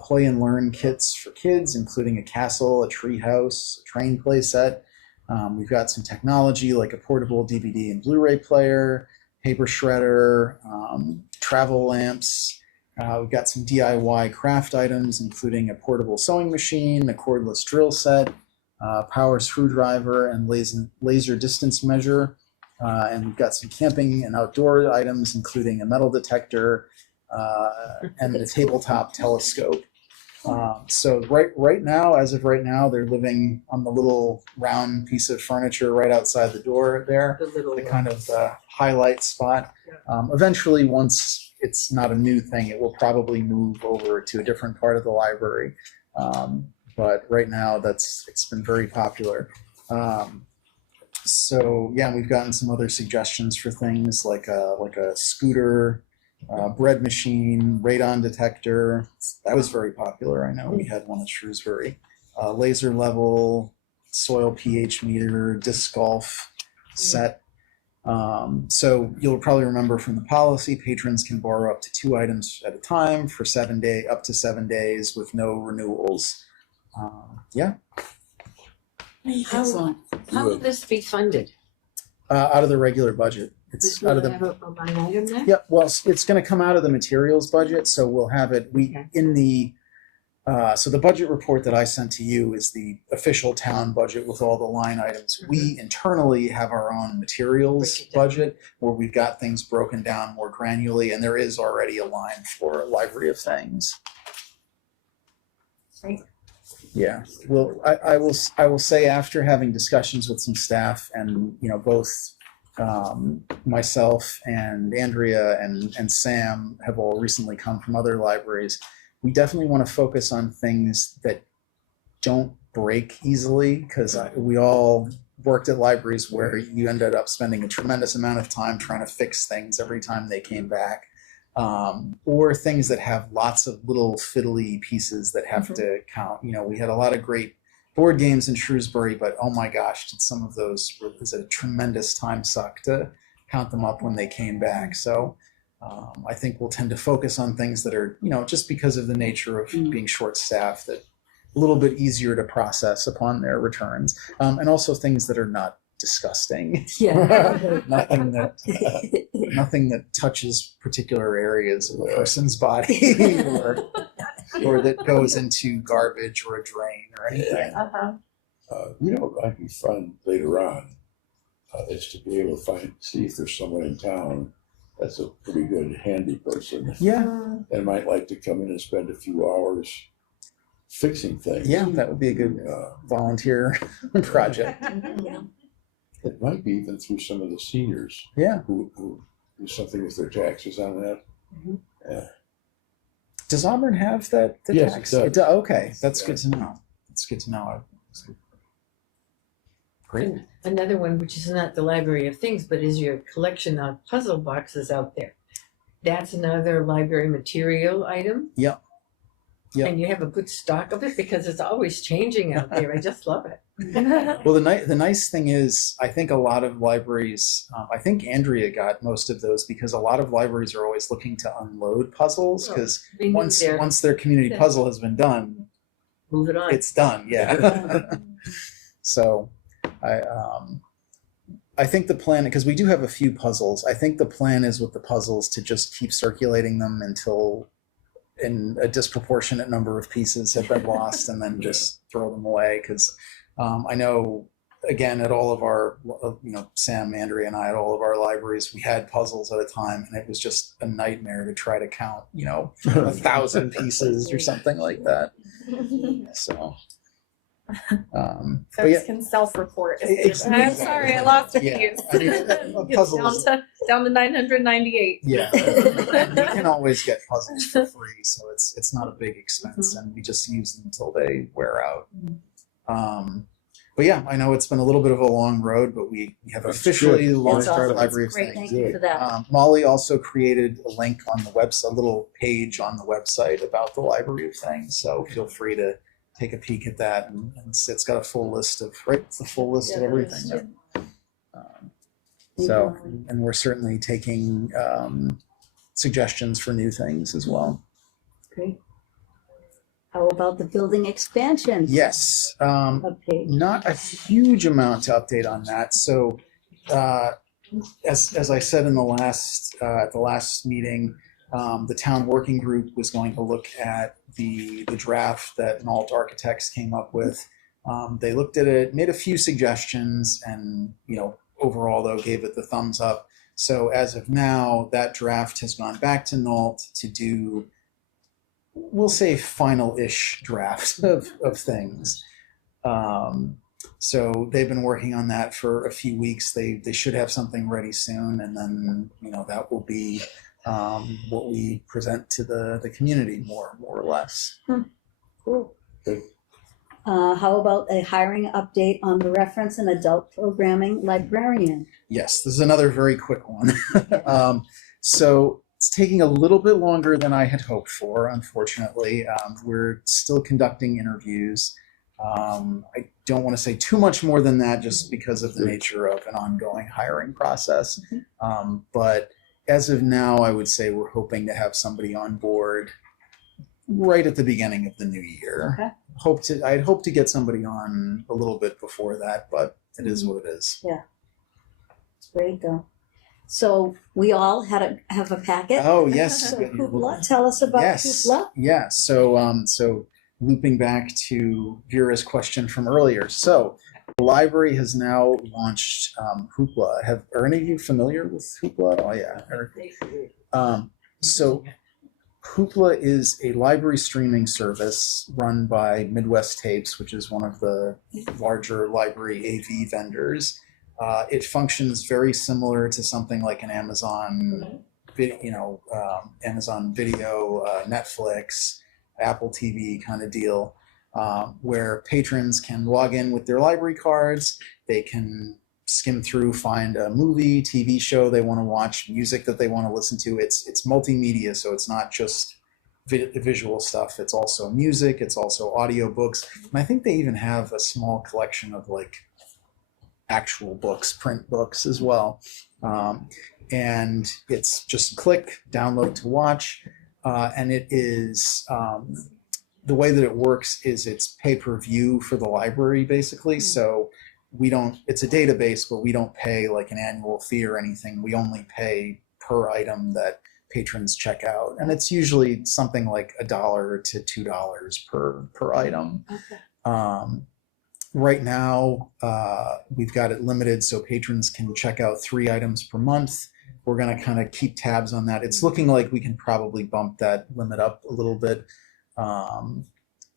play and learn kits for kids, including a castle, a tree house, a train play set. We've got some technology like a portable DVD and Blu-ray player, paper shredder, travel lamps. We've got some DIY craft items, including a portable sewing machine, a cordless drill set, power screwdriver, and laser distance measure. And we've got some camping and outdoor items, including a metal detector and a tabletop telescope. So right now, as of right now, they're living on the little round piece of furniture right outside the door there, the kind of highlight spot. Eventually, once it's not a new thing, it will probably move over to a different part of the library. But right now, it's been very popular. So yeah, we've gotten some other suggestions for things like a scooter, bread machine, radon detector. That was very popular. I know we had one at Shrewsbury. Laser level, soil pH meter, disc golf set. So you'll probably remember from the policy, patrons can borrow up to 2 items at a time for up to 7 days with no renewals. Yeah. How will this be funded? Out of the regular budget. It's out of the. Have a line item there? Yeah, well, it's going to come out of the materials budget, so we'll have it. In the. So the budget report that I sent to you is the official town budget with all the line items. We internally have our own materials budget where we've got things broken down more granularly, and there is already a line for Library of Things. Great. Yeah, well, I will say after having discussions with some staff and both myself and Andrea and Sam have all recently come from other libraries. We definitely want to focus on things that don't break easily because we all worked at libraries where you ended up spending a tremendous amount of time trying to fix things every time they came back. Or things that have lots of little fiddly pieces that have to count. We had a lot of great board games in Shrewsbury, but oh my gosh, did some of those was a tremendous time suck to count them up when they came back. So I think we'll tend to focus on things that are, just because of the nature of being short-staffed, that a little bit easier to process upon their returns, and also things that are not disgusting. Yeah. nothing that touches particular areas of a person's body or that goes into garbage or a drain or anything. What might be fun later on is to be able to see if there's someone in town that's a pretty good handy person Yeah. and might like to come in and spend a few hours fixing things. Yeah, that would be a good volunteer project. It might be even through some of the seniors Yeah. who do something with their taxes on that. Does Auburn have that? The Yes, tax? it does. Okay, that's Yeah. good to know. That's good to know. Great. And another one, which is not the library of things, but is your collection of puzzle boxes out there. That's another library material item. Yep. Yep. And you have a good stock of it because it's always changing out there. I just love it. Well, the nice thing is, I think a lot of libraries, I think Andrea got most of those because a lot of libraries are always looking to unload puzzles because We need once their- their community Yeah. puzzle has been done, Move it on. it's done. Yeah. So, I think the plan, because we do have a few puzzles. I think the plan is with the puzzles to just keep circulating them until a disproportionate number of pieces have been lost, and then just throw them away. Because I know, again, at all of our, Sam, Andrea, and I at all of our libraries, we had puzzles at a time, and it was just a nightmare to try to count, 1,000 pieces or something like that. So, but yeah, Folks can self-report. Exactly. I'm sorry, I lost a Yeah. piece. I mean, a It's puzzle down is- to 998. Yeah, you can always get puzzles for free, so it's not a big expense, and we just use them until they wear out. But yeah, I know it's been a little bit of a long road, but we have That's officially good. launched That's our awesome. library of Great, things. thank you for that. Molly also created a link on the website, a little page on the website about the library of things. So feel free to take a peek at that, and it's got a full list of It's the full list of Yeah, everything. So, and we're certainly taking suggestions for new things as well. Great. How about the building expansion Yes. update? Not a huge amount to update on that. So, as I said in the last at the last meeting, the town working group was going to look at the draft that Nault Architects came up with. They looked at it, made a few suggestions, and overall though gave it the thumbs up. So as of now, that draft has gone back to Nault to do, we'll say, final-ish draft of things. So they've been working on that for a few weeks. They should have something ready soon, and then that will be what we present to the community more or less. Cool. Good. How about a hiring update on the reference and adult programming librarian? Yes, this is another very quick one. So it's taking a little bit longer than I had hoped for, unfortunately. We're still conducting interviews. I don't want to say too much more than that just because of the nature of an ongoing hiring process. But as of now, I would say we're hoping to have somebody on board right at the beginning of the new year. Okay. I'd hope to get somebody on a little bit before that, but it is what it is. It's great though. So we all have a packet. Oh, yes. So Hoopla, tell us about Hoopla. Yeah. So looping back to Vera's question from earlier. So the library has now launched Hoopla. Are any of you familiar with Hoopla? Oh yeah. So Hoopla is a library streaming service run by Midwest Tapes, which is one of the larger library AV vendors. It functions very similar to something like an Amazon, Amazon Video, Netflix, Apple TV kind of deal, where patrons can log in with their library cards. They can skim through, find a movie, TV show they want to watch, music that they want to listen to. It's multimedia, so it's not just visual stuff. It's also music. It's also audiobooks. And I think they even have a small collection of actual books, print books as well. And it's just click, download to watch. And it is, the way that it works is it's pay-per-view for the library, basically. So it's a database, but we don't pay like an annual fee or anything. We only pay per item that patrons check out. And it's usually something like $1 to $2 per item. Okay. Right now, we've got it limited so patrons can check out 3 items per month. We're going to kind of keep tabs on that. It's looking like we can probably bump that limit up a little bit.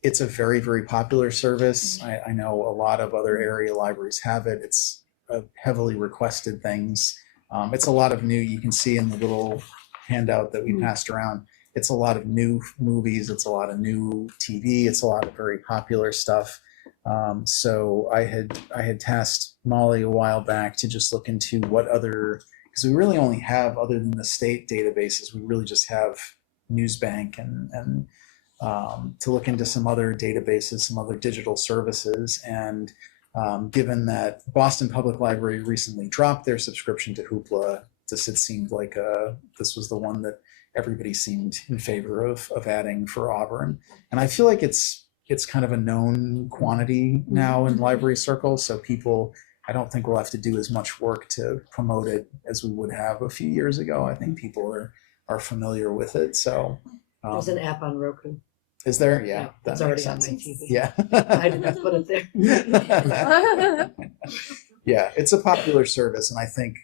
it's a very, very popular service. I know a lot of other area libraries have it. It's a heavily requested things. It's a lot of new, you can see in the little handout that we passed around, it's a lot of new movies, it's a lot of new TV, it's a lot of very popular stuff. So I had tasked Molly a while back to just look into what other, because we really only have, other than the state databases, we really just have Newsbank and to look into some other databases, some other digital services. And given that Boston Public Library recently dropped their subscription to Hoopla, it seemed like this was the one that everybody seemed in favor of adding for Auburn. And I feel like it's kind of a known quantity now in library circles, so people, I don't think we'll have to do as much work to promote it as we would have a few years ago. I think people are familiar with it. So There's an app on Roku. is there? Yeah, that it's makes already on sense. my TV. Yeah. I didn't put it there. Yeah, it's a popular service, and I think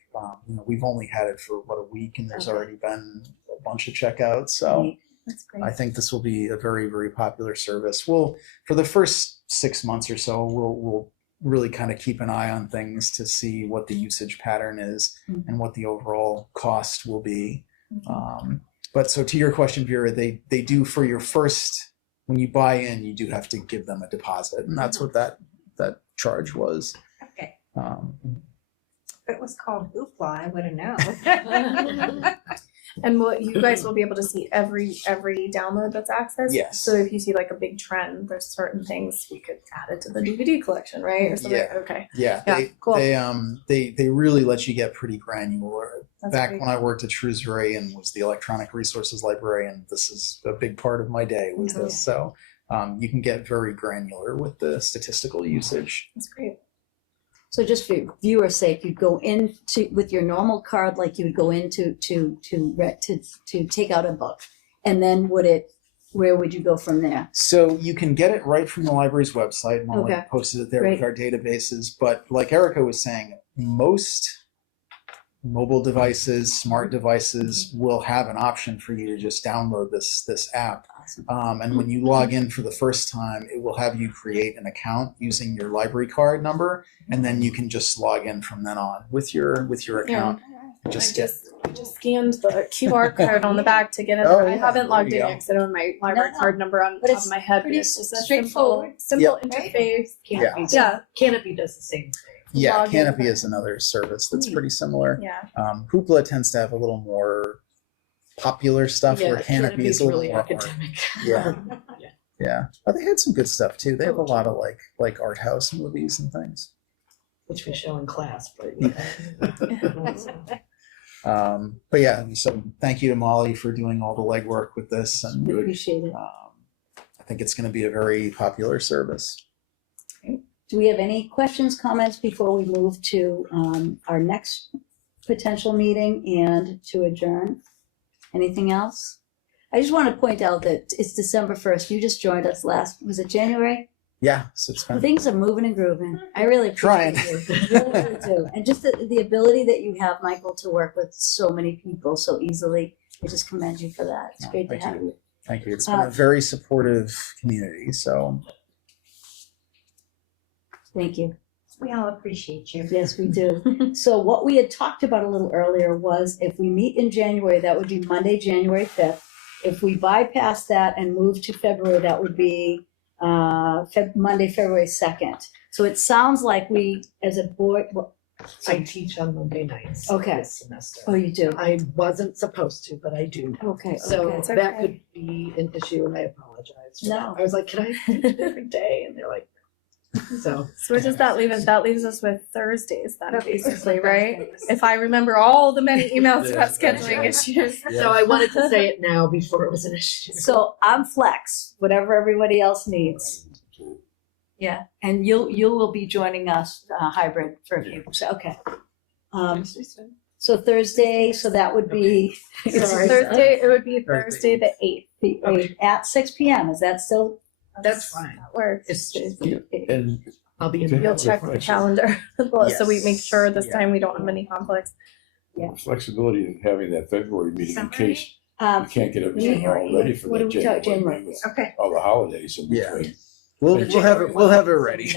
we've only had it for a week, and there's already been a bunch of checkouts. So That's great. I think this will be a very, very popular service. For the first 6 months or so, we'll really kind of keep an eye on things to see what the usage pattern is and what the overall cost will be. But so to your question, Vera, they do, for your first, when you buy in, you do have to give them a deposit, and that's what that charge was. Okay. If it was called Hoopla, I would have known. And you guys will be able to see every download that's accessed. Yes. So if you see like a big trend, there's certain things we could add it to the DVD collection, right? Or something. Yeah. Okay. Yeah, Yeah, cool. they really let you get pretty granular. That's Back great. when I worked at Shrewsbury and was the electronic resources librarian, this is a big part of my day was Oh, this. So you can get very granular with the statistical usage. That's great. So just for viewer's sake, you'd go in with your normal card, like you would go in to take out a book, and then where would you go from there? So you can get it right from the library's website. Molly Okay. posted it there Great. with our databases. But like Erica was saying, most mobile devices, smart devices will have an option for you to just download this app. And when you log in for the first time, it will have you create an account using your library card number, and then you can just log in from then on with your account. I Just just scanned the QR code on the back to get in Oh, there. I yeah, haven't logged there in you yet because I don't have my library No, card number on the but top it's of my head. But pretty it's just a straightforward. simple Yep. interface. Canopy. Yeah. Canopy does the same thing. Yeah, log in. Canopy is another service that's pretty similar. Yeah. Hoopla tends to have a little more popular stuff, where Canopy is a little really more art. academic. Yeah. Yeah, but they had some good stuff too. They have a lot of like art house movies and things. Which we show in class, but But yeah, so thank you to Molly for doing all the legwork with this, and Appreciate it. I think it's going to be a very popular service. Do we have any questions, comments before we move to our next potential meeting and to adjourn? Anything else? I just want to point out that it's December 1st. You just joined us was it January? Yeah, so it's been Things are moving and grooving. I really Trying. appreciate you. Really, really do. And just the ability that you have, Michael, to work with so many people so easily. I just commend you for that. It's No, great to thank have you. you. Thank you. It's been a very supportive community. So Thank you. We all appreciate you. Yes, we do. So what we had talked about a little earlier was if we meet in January, that would be Monday, January 5th. If we bypass that and move to February, that would be Monday, February 2nd. So it sounds like we, as a board, I teach on Monday nights. Okay. This semester. oh, you do? I wasn't supposed to, but I do. Okay. So okay. It's that okay. could be an issue, and I apologize. For No. that. I was like, can I teach a different day? And they're like, so. So where does that leave us? That leaves us with Thursdays then, Okay, basically, right? If I remember all the many emails about scheduling issues. So I wanted to say it now before it was an issue. So I'm flex, whatever everybody else needs. Yeah, and you will be joining us hybrid for a few. So okay. So Thursday, so that would be Sorry. Thursday, it would be Thursday the 8th. at 6 p.m. Is that still? That's fine. That works. It's just, And I'll be in. Yeah. You'll check the calendar so we make sure this Yes. time we don't have any conflicts. flexibility in having that February meeting in case You can't get everything all ready for What that do we talk, January with Okay. all the holidays in Yeah. between. We'll have it. We'll have it ready.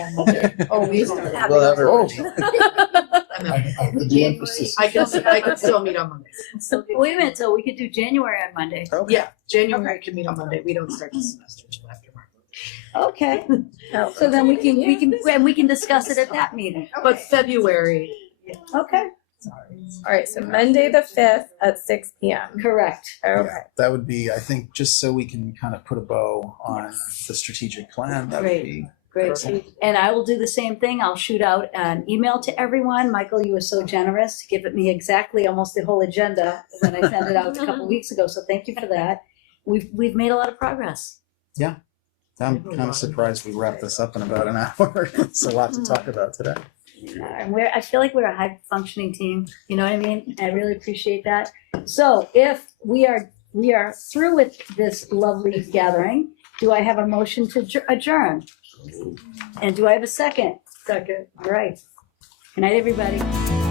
Oh, we start. We'll have it ready. I heard the emphasis. I could still meet on Mondays. Wait a minute, so we could do January on Monday. Okay. Yeah, January can meet on Monday. We don't start the semester until after March. Okay, No. so then we can discuss it at that meeting. But February, Okay, All right, so Monday the 5th at 6 p.m. correct. Okay. Yeah, that would be, I think, just so we can kind of put a bow on the strategic plan. That would Great. be Great. And I will do the same thing. I'll shoot out an email to everyone. Michael, you were so generous to give it me exactly almost the whole agenda when I sent it out a couple weeks ago. So thank you for that. We've made a lot of progress. I'm kind of surprised we wrapped this up in about an hour. It's a lot to talk about today. And I feel like we're a high functioning team. You know what I mean? I really appreciate that. So if we are through with this lovely gathering, do I have a motion to adjourn? And do I have a second? second. All right. Good night, everybody.